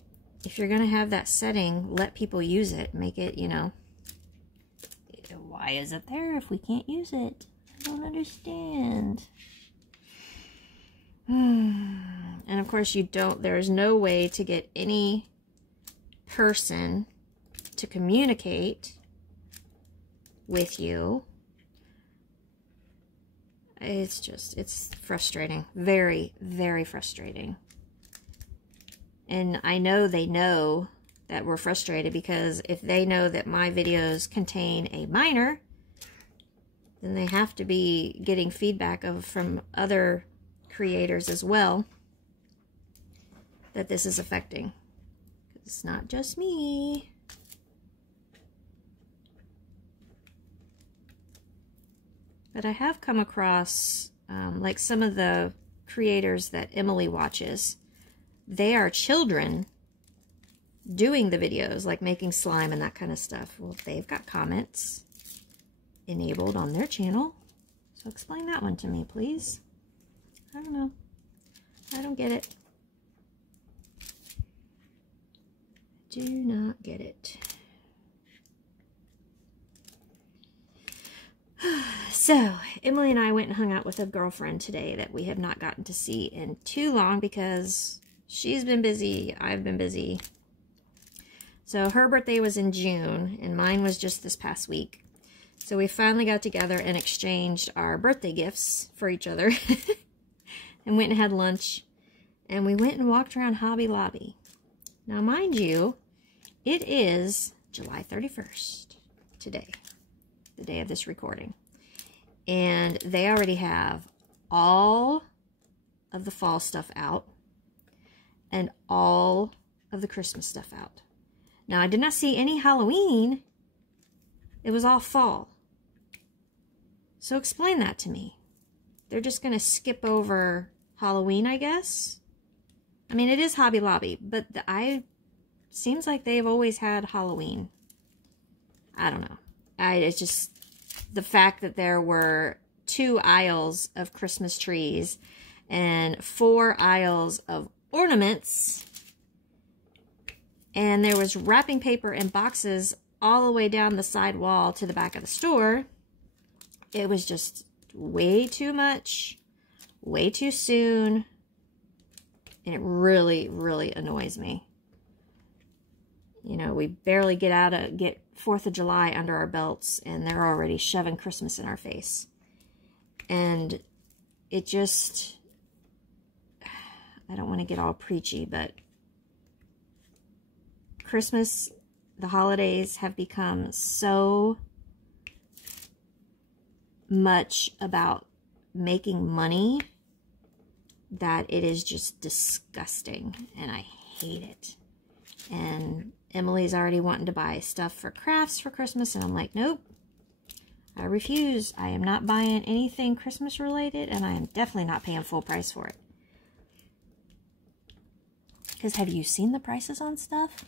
if you're gonna have that setting, let people use it. Make it, you know, why is it there if we can't use it? I don't understand. And of course there's no way to get any person to communicate with you. It's frustrating. Very, very frustrating. And I know they know that we're frustrated, because if they know that my videos contain a minor, then they have to be getting feedback from other creators as well that this is affecting. It's not just me. But I have come across, like some of the creators that Emily watches, they are children doing the videos, like making slime and that kind of stuff. Well, they've got comments enabled on their channel. So explain that one to me, please. I don't know. I don't get it. Do not get it. So, Emily and I went and hung out with a girlfriend today that we have not gotten to see in too long because she's been busy, I've been busy. So her birthday was in June and mine was just this past week. So we finally got together and exchanged our birthday gifts for each other and went and had lunch, and we went and walked around Hobby Lobby. Now, mind you, it is July 31st today, the day of this recording. And they already have all of the fall stuff out and all of the Christmas stuff out. Now, I did not see any Halloween. It was all fall. So explain that to me. They're just going to skip over Halloween, I guess? I mean, it is Hobby Lobby, but seems like they've always had Halloween. I don't know. It's just the fact that there were 2 aisles of Christmas trees and 4 aisles of ornaments, and there was wrapping paper and boxes all the way down the side wall to the back of the store. It was just way too much, way too soon, and it really, really annoys me. You know, we barely get 4th of July under our belts, and they're already shoving Christmas in our face. And it just, I don't want to get all preachy, but Christmas, the holidays have become so much about making money that it is just disgusting, and I hate it. And Emily's already wanting to buy stuff for crafts for Christmas, and I'm like, nope. I refuse. I am not buying anything Christmas related, and I am definitely not paying full price for it. Because have you seen the prices on stuff?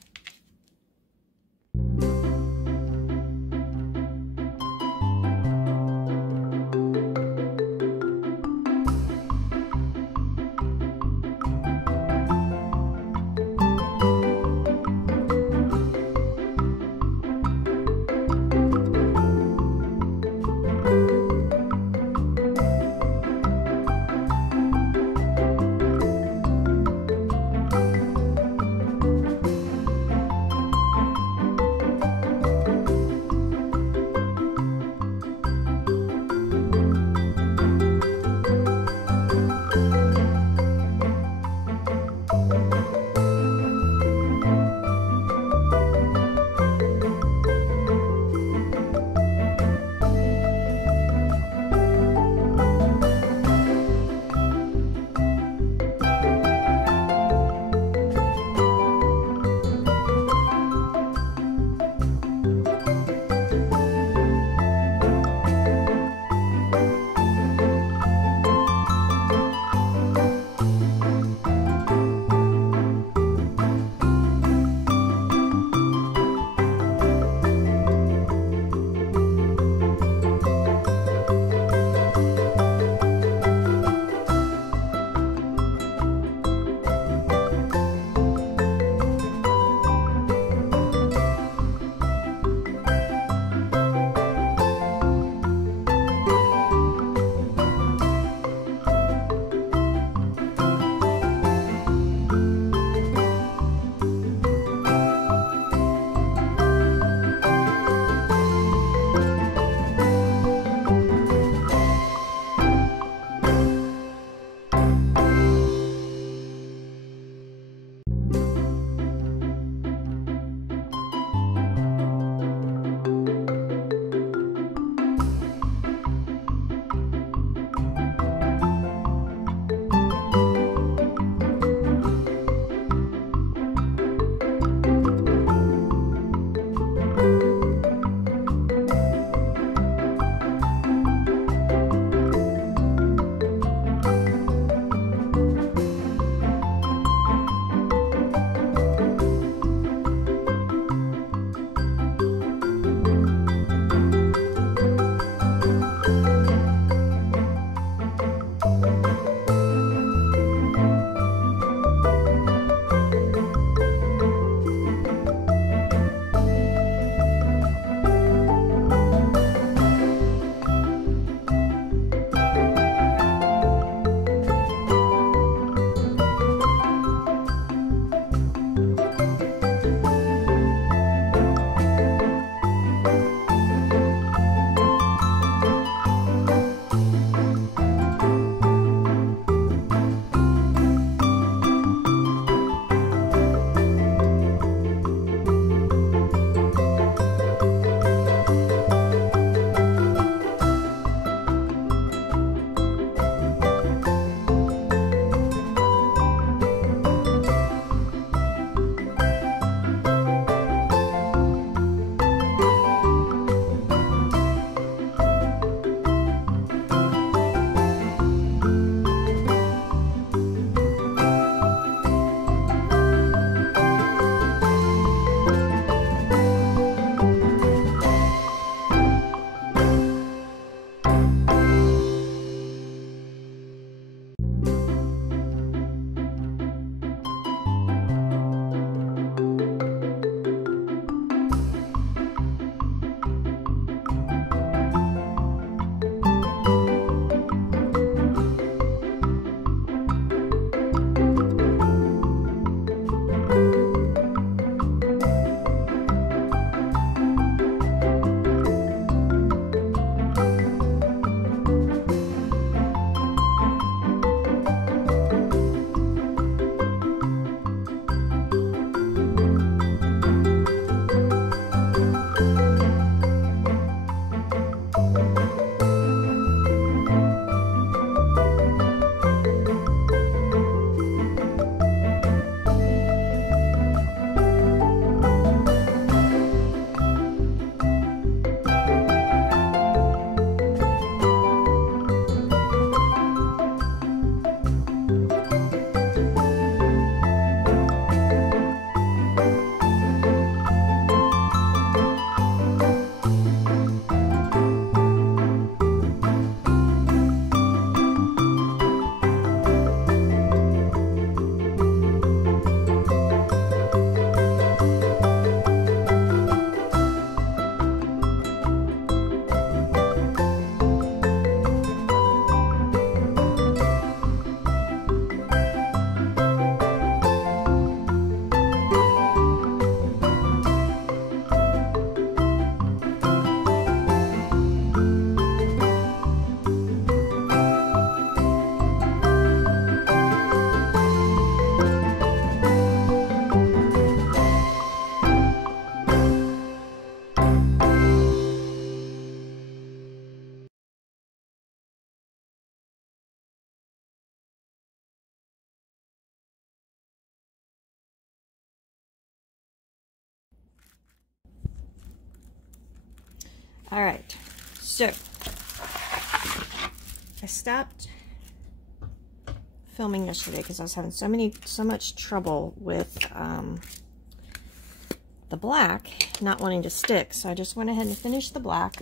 All right, so I stopped filming yesterday because I was having so much trouble with the black not wanting to stick. So I just went ahead and finished the black.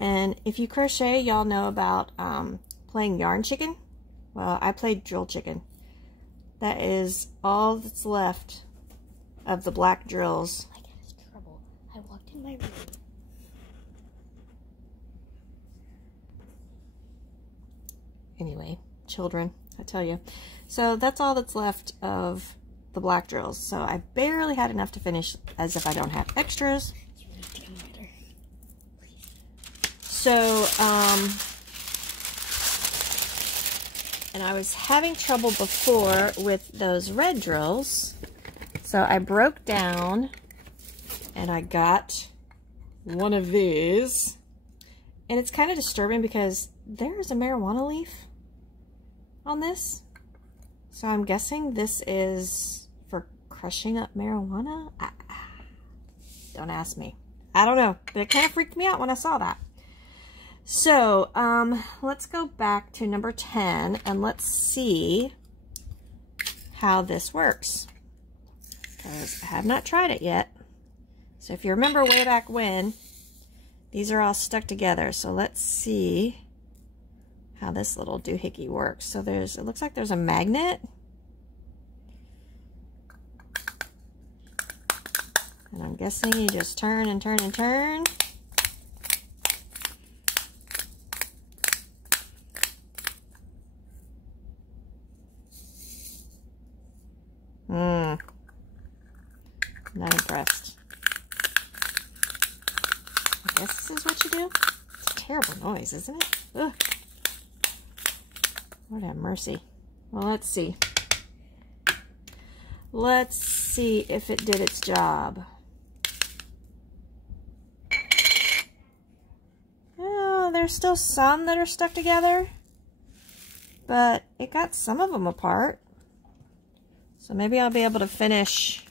And if you crochet, y'all know about playing yarn chicken. Well, I played drill chicken. That is all that's left of the black drills. I got in trouble. I walked in my room. Anyway, children, I tell you. So that's all that's left of the black drills. So I barely had enough to finish, as if I don't have extras. You need to come get her. So, and I was having trouble before with those red drills. So I broke down and I got one of these. And it's kind of disturbing because there's a marijuana leaf on this. So I'm guessing this is for crushing up marijuana. Don't ask me. I don't know, but it kind of freaked me out when I saw that. So let's go back to number 10 and let's see how this works, because I have not tried it yet. So if you remember way back when, these are all stuck together. So let's see how this little doohickey works. So it looks like there's a magnet. And I'm guessing you just turn and turn and turn. Not impressed. I guess this is what you do. It's a terrible noise, isn't it? Ugh. Lord have mercy. Well, let's see. Let's see if it did its job. Oh, there's still some that are stuck together, but it got some of them apart. So maybe I'll be able to finish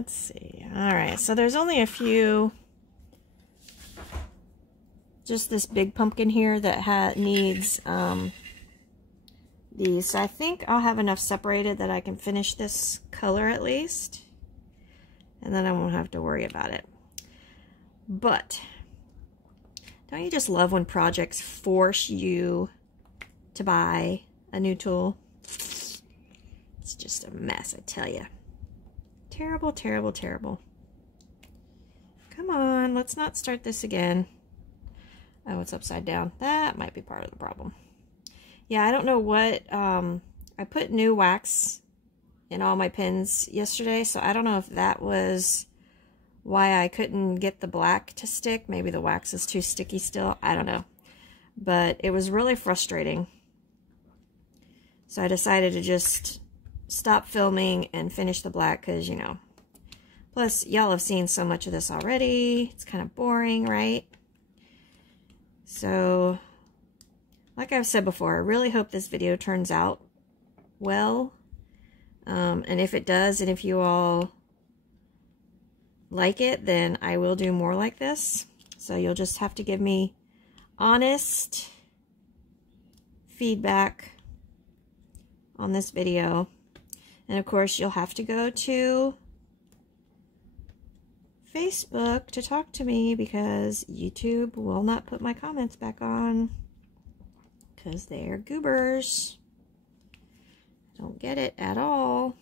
let's see. All right, so there's only a few, just this big pumpkin here that needs these. So I think I'll have enough separated that I can finish this color at least, and then I won't have to worry about it. But don't you just love when projects force you to buy a new tool? It's just a mess, I tell you. Terrible, terrible, terrible. Come on, let's not start this again. Oh, it's upside down. That might be part of the problem. Yeah, I don't know what, I put new wax in all my pins yesterday, so I don't know if that was why I couldn't get the black to stick. Maybe the wax is too sticky still. I don't know. But it was really frustrating. So I decided to just stop filming and finish the black because, you know, plus y'all have seen so much of this already. It's kind of boring, right? So, like I've said before, I really hope this video turns out well. And if it does, and if you all like it, then I will do more like this. So you'll just have to give me honest feedback on this video. And of course, you'll have to go to Facebook to talk to me because YouTube will not put my comments back on because they're goobers. Don't get it at all.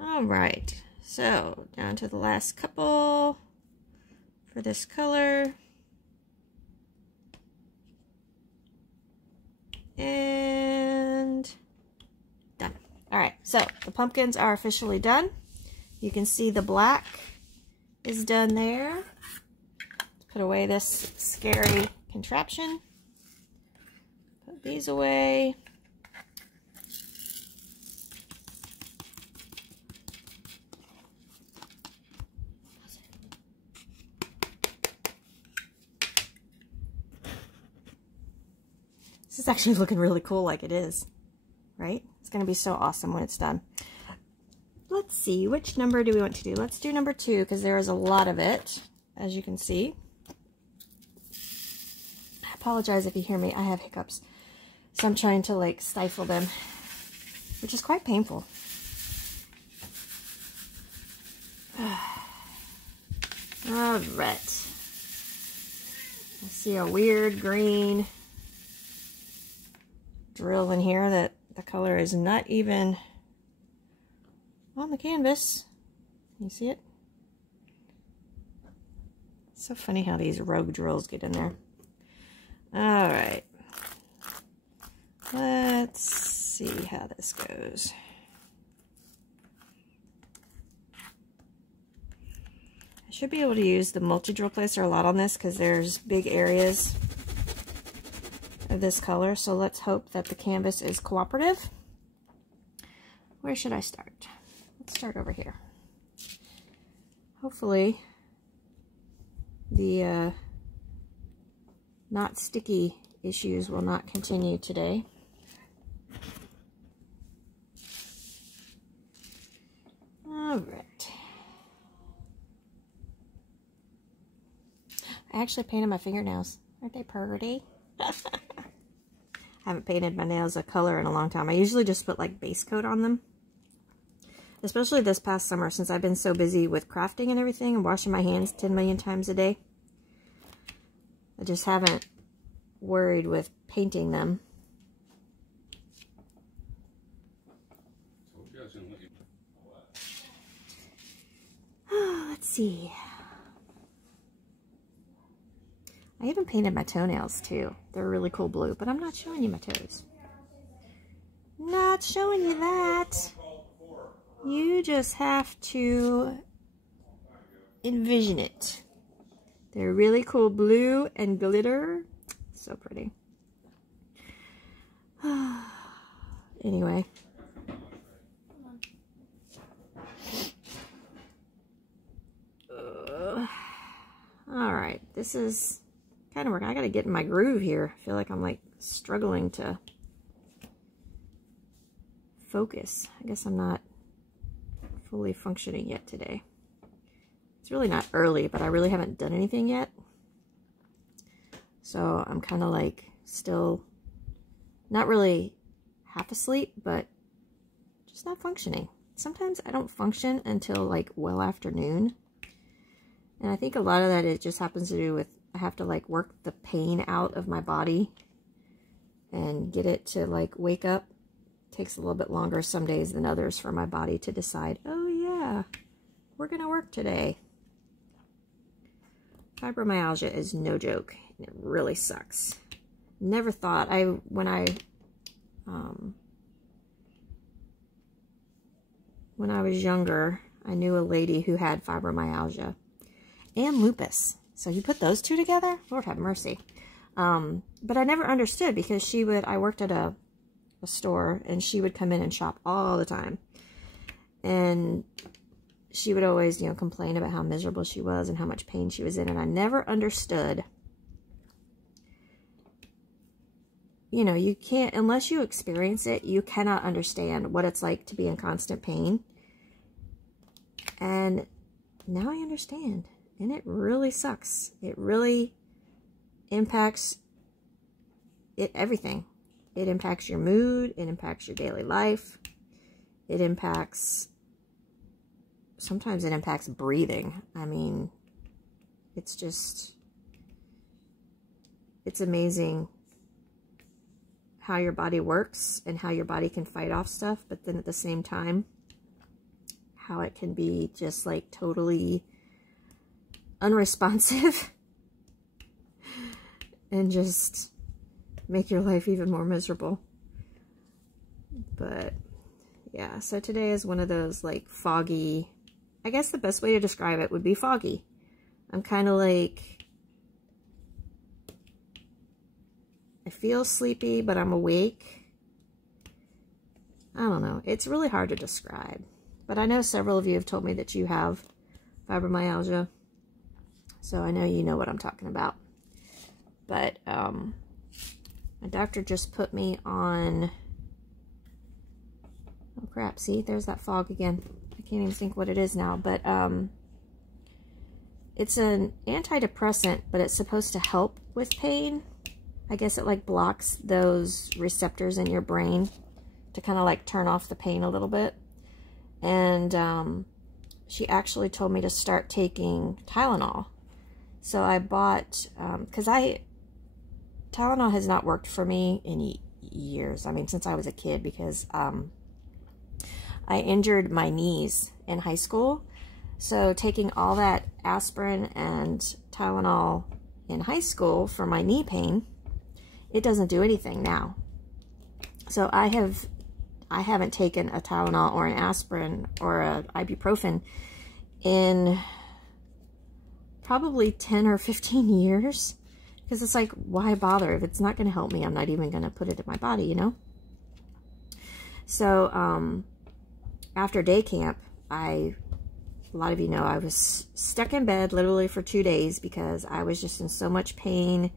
All right, so down to the last couple for this color. And done. All right, so the pumpkins are officially done. You can see the black is done there. Let's put away this scary contraption. Put these away. This is actually looking really cool like it is, right? It's going to be so awesome when it's done. Let's see, which number do we want to do? Let's do number 2 because there is a lot of it, as you can see. I apologize if you hear me. I have hiccups. So I'm trying to like stifle them, which is quite painful. All right. I see a weird green drill in here that the color is not even on the canvas. You see it? It's so funny how these rogue drills get in there. All right. Let's see how this goes. I should be able to use the multi-drill placer a lot on this because there's big areas of this color. So let's hope that the canvas is cooperative. Where should I start? Let's start over here. Hopefully the not sticky issues will not continue today. All right. I actually painted my fingernails. Aren't they pretty? I haven't painted my nails a color in a long time. I usually just put like base coat on them. Especially this past summer since I've been so busy with crafting and everything and washing my hands 10 million times a day. I just haven't worried with painting them. Let's see. I even painted my toenails too. They're really cool blue, but I'm not showing you my toes. Not showing you that. You just have to envision it. They're really cool blue and glitter. So pretty. Anyway. Alright, this is kind of work. I gotta get in my groove here. I feel like I'm like struggling to focus. I guess I'm not fully functioning yet today. It's really not early, but I really haven't done anything yet. So I'm kind of like still not really half asleep, but just not functioning. Sometimes I don't function until like well after noon. And I think a lot of that it just happens to do with I have to like work the pain out of my body and get it to like wake up. Takes a little bit longer some days than others for my body to decide, oh yeah, we're gonna work today. Fibromyalgia is no joke. It really sucks. Never thought when I was younger, I knew a lady who had fibromyalgia and lupus. So you put those two together, Lord have mercy. But I never understood because I worked at a store and she would come in and shop all the time. And she would always, you know, complain about how miserable she was and how much pain she was in. And I never understood, you know, you can't, unless you experience it, you cannot understand what it's like to be in constant pain. And now I understand. And it really sucks. It really impacts everything. It impacts your mood. It impacts your daily life. It impacts, sometimes it impacts breathing. I mean, it's just, it's amazing how your body works and how your body can fight off stuff. But then at the same time, how it can be just like totally unresponsive and just make your life even more miserable. But yeah, so today is one of those like foggy, I guess the best way to describe it would be foggy. I'm kind of like, I feel sleepy, but I'm awake. I don't know. It's really hard to describe. But I know several of you have told me that you have fibromyalgia. So I know you know what I'm talking about. But My doctor just put me on, oh crap, see, there's that fog again. I can't even think what it is now, but it's an antidepressant, but it's supposed to help with pain. I guess it like blocks those receptors in your brain to kind of like turn off the pain a little bit. And she actually told me to start taking Tylenol. So I bought, because Tylenol has not worked for me in years. I mean, since I was a kid, because I injured my knees in high school. So taking all that aspirin and Tylenol in high school for my knee pain, it doesn't do anything now. So I haven't taken a Tylenol or an aspirin or a ibuprofen in probably 10 or 15 years. Because it's like, why bother? If it's not going to help me, I'm not even going to put it in my body, you know? So, after day camp, a lot of you know, I was stuck in bed literally for 2 days because I was just in so much pain.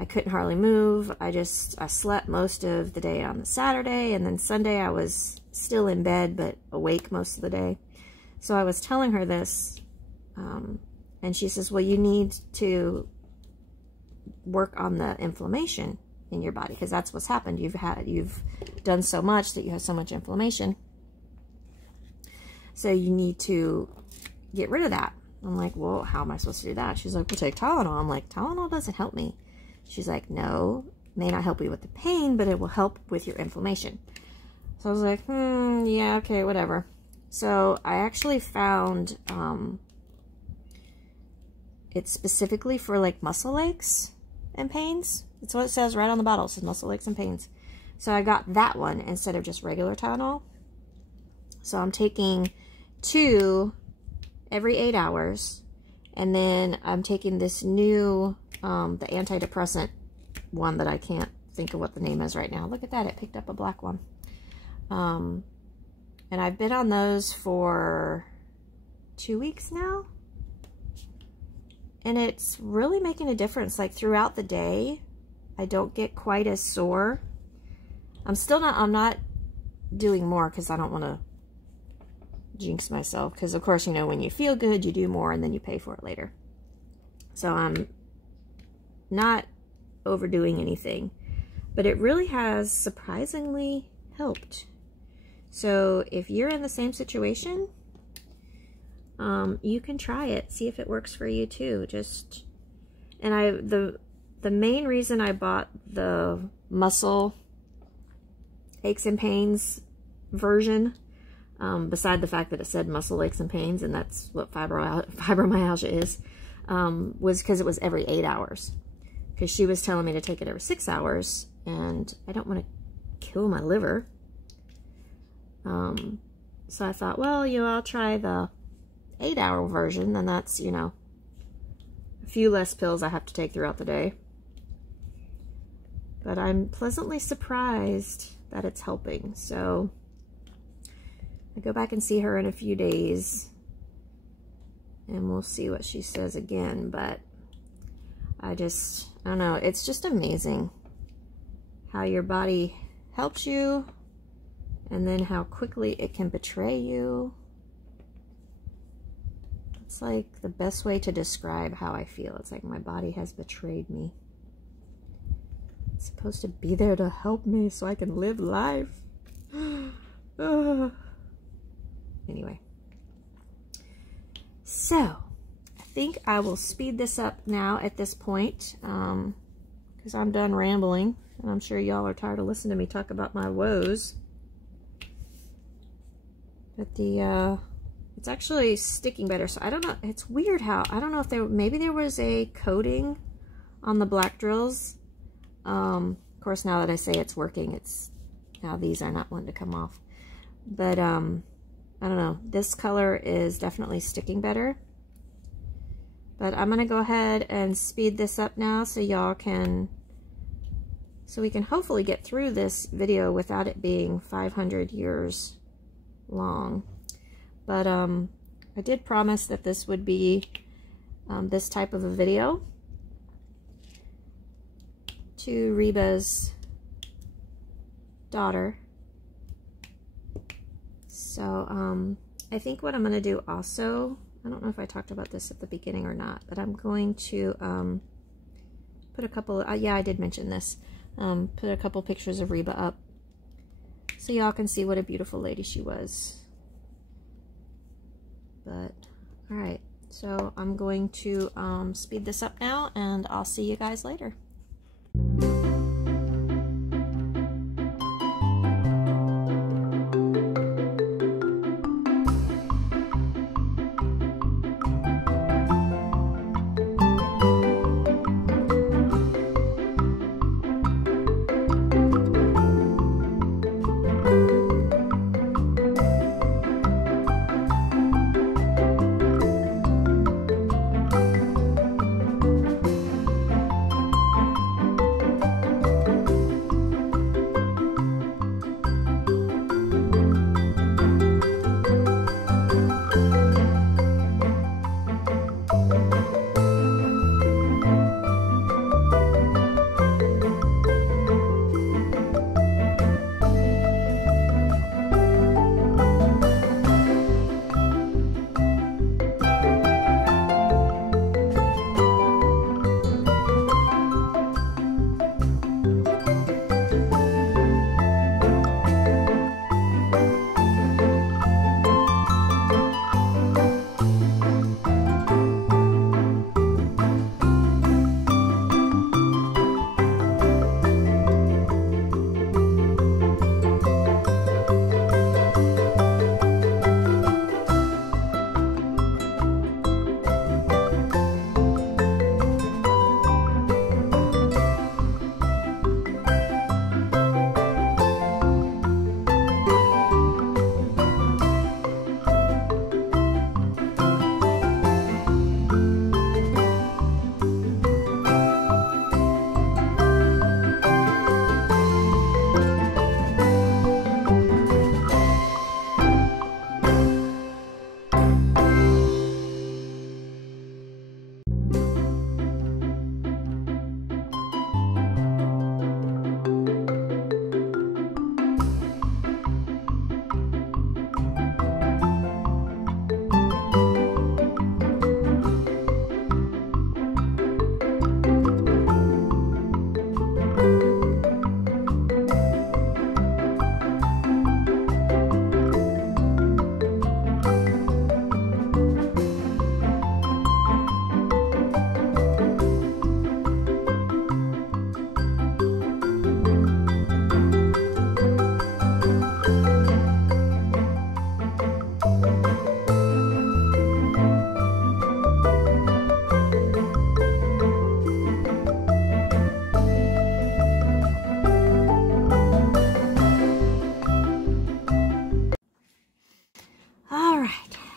I couldn't hardly move. I slept most of the day on the Saturday, and then Sunday I was still in bed, but awake most of the day. So I was telling her this, and she says, well, you need to work on the inflammation in your body, because that's what's happened. You've done so much that you have so much inflammation. So you need to get rid of that. I'm like, well, how am I supposed to do that? She's like, well, take Tylenol. I'm like, Tylenol doesn't help me. She's like, no, it may not help you with the pain, but it will help with your inflammation. So I was like, yeah, okay, whatever. So I actually found it's specifically for like muscle aches and pains. That's what it says right on the bottle. It says muscle aches and pains. So I got that one instead of just regular Tylenol. So I'm taking 2 every 8 hours. And then I'm taking this new, the antidepressant one that I can't think of what the name is right now. Look at that. It picked up a black one. And I've been on those for 2 weeks now. And it's really making a difference. Like throughout the day, I don't get quite as sore. I'm not doing more because I don't want to jinx myself. Because of course, you know, when you feel good, you do more and then you pay for it later. So I'm not overdoing anything. But it really has surprisingly helped. So if you're in the same situation, you can try it. See if it works for you too. And the main reason I bought the muscle aches and pains version, beside the fact that it said muscle aches and pains, and that's what fibromyalgia is, was because it was every 8 hours. Because she was telling me to take it every 6 hours, and I don't want to kill my liver. So I thought, well, you know, I'll try the 8-hour version, and that's, you know, a few less pills I have to take throughout the day. But I'm pleasantly surprised that it's helping. So I go back and see her in a few days, and we'll see what she says again. But I don't know, it's just amazing how your body helps you, and then how quickly it can betray you. It's like the best way to describe how I feel. It's like my body has betrayed me. It's supposed to be there to help me so I can live life. Anyway. So, I think I will speed this up now at this point. Because I'm done rambling. And I'm sure y'all are tired of listening to me talk about my woes. But it's actually sticking better. So I don't know. It's weird how, I don't know if maybe there was a coating on the black drills. Of course, now that I say it's working, now these are not wanting to come off. But, I don't know. This color is definitely sticking better. But I'm going to go ahead and speed this up now so y'all can, so we can hopefully get through this video without it being 500 years long. But I did promise that this would be this type of a video. to Reba's daughter. So I think what I'm going to do also, I don't know if I talked about this at the beginning or not, but I'm going to put a couple, yeah, I did mention this, put a couple pictures of Reba up so y'all can see what a beautiful lady she was. But, alright, so I'm going to speed this up now, and I'll see you guys later.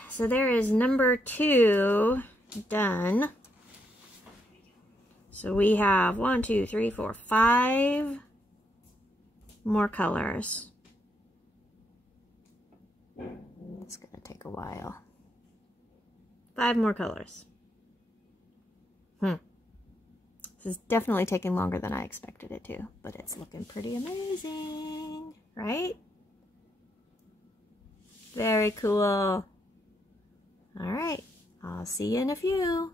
So there is number 2 done. So we have 1, 2, 3, 4, 5 more colors. It's gonna take a while. 5 more colors. This is definitely taking longer than I expected it to, but it's looking pretty amazing, right? Very cool. All right, I'll see you in a few.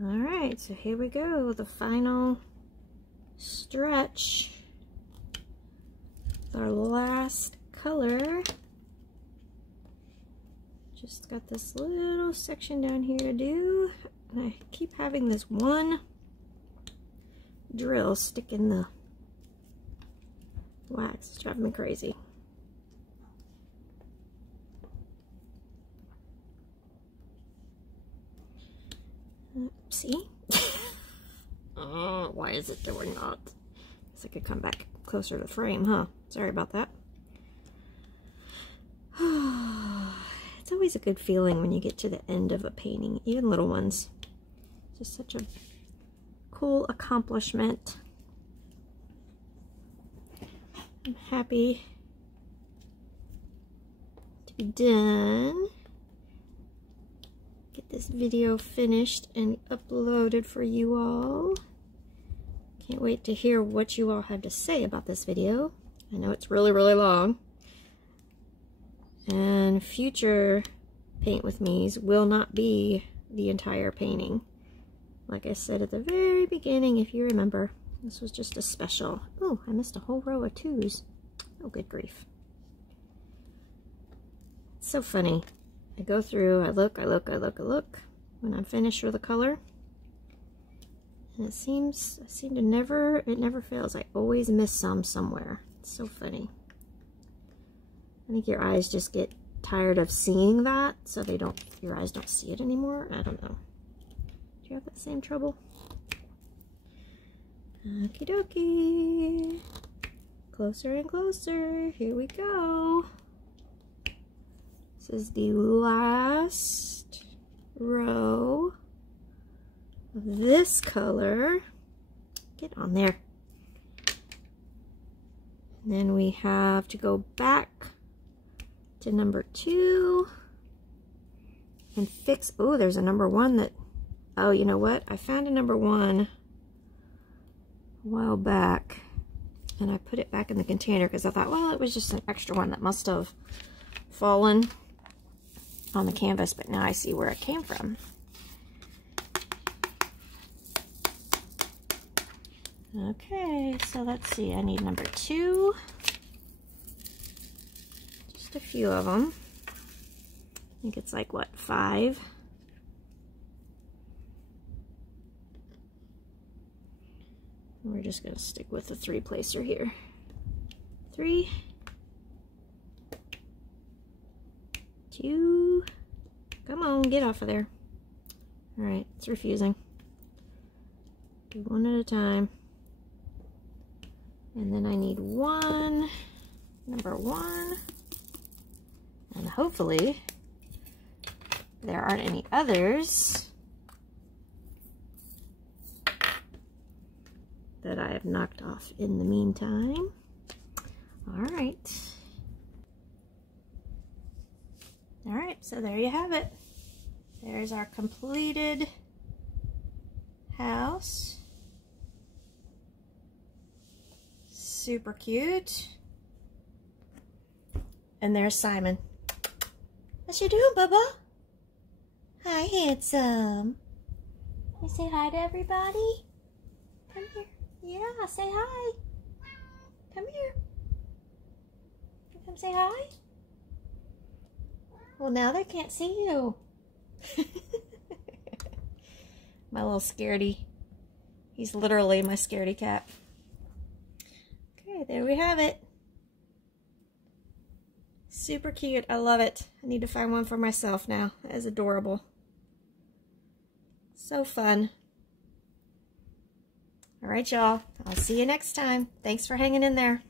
Alright, so here we go, the final stretch. Our last color. Just got this little section down here to do, and I keep having this one drill stick in the wax. It's driving me crazy. See? Oh, why is it doing that? Guess I could come back closer to the frame, huh? Sorry about that. It's always a good feeling when you get to the end of a painting, even little ones. It's just such a cool accomplishment. I'm happy to be done. Get this video finished and uploaded for you all. Can't wait to hear what you all have to say about this video. I know it's really, really long. And future Paint With Me's will not be the entire painting. Like I said at the very beginning, if you remember, this was just a special. Oh, I missed a whole row of 2s. Oh, good grief. It's so funny. I go through, I look when I'm finished with a color. And it seem to it never fails. I always miss some somewhere. It's so funny. I think your eyes just get tired of seeing that, so your eyes don't see it anymore. I don't know. Do you have that same trouble? Okie dokie. Closer and closer. Here we go. This is the last row of this color. Get on there. And then we have to go back to number 2 and fix. Oh, there's a number 1 that, oh, you know what? I found a number 1 a while back and I put it back in the container because I thought, well, it was just an extra one that must have fallen on the canvas, but now I see where it came from. Okay, so let's see. I need number 2. Just a few of them. I think it's like, what, 5? We're just going to stick with the 3 placer here. 3, 2, come on, get off of there. Alright, it's refusing. Do one at a time. And then I need 1, number 1. And hopefully there aren't any others that I have knocked off in the meantime. Alright. Alright, so there you have it. There's our completed house. Super cute. And there's Simon. What you doing, Bubba? Hi, handsome. You say hi to everybody? Come here. Yeah, say hi. Come here. Come say hi. Well, now they can't see you. My little scaredy. He's literally my scaredy cat. Okay, there we have it. Super cute. I love it. I need to find one for myself now. That is adorable. So fun. All right, y'all. I'll see you next time. Thanks for hanging in there.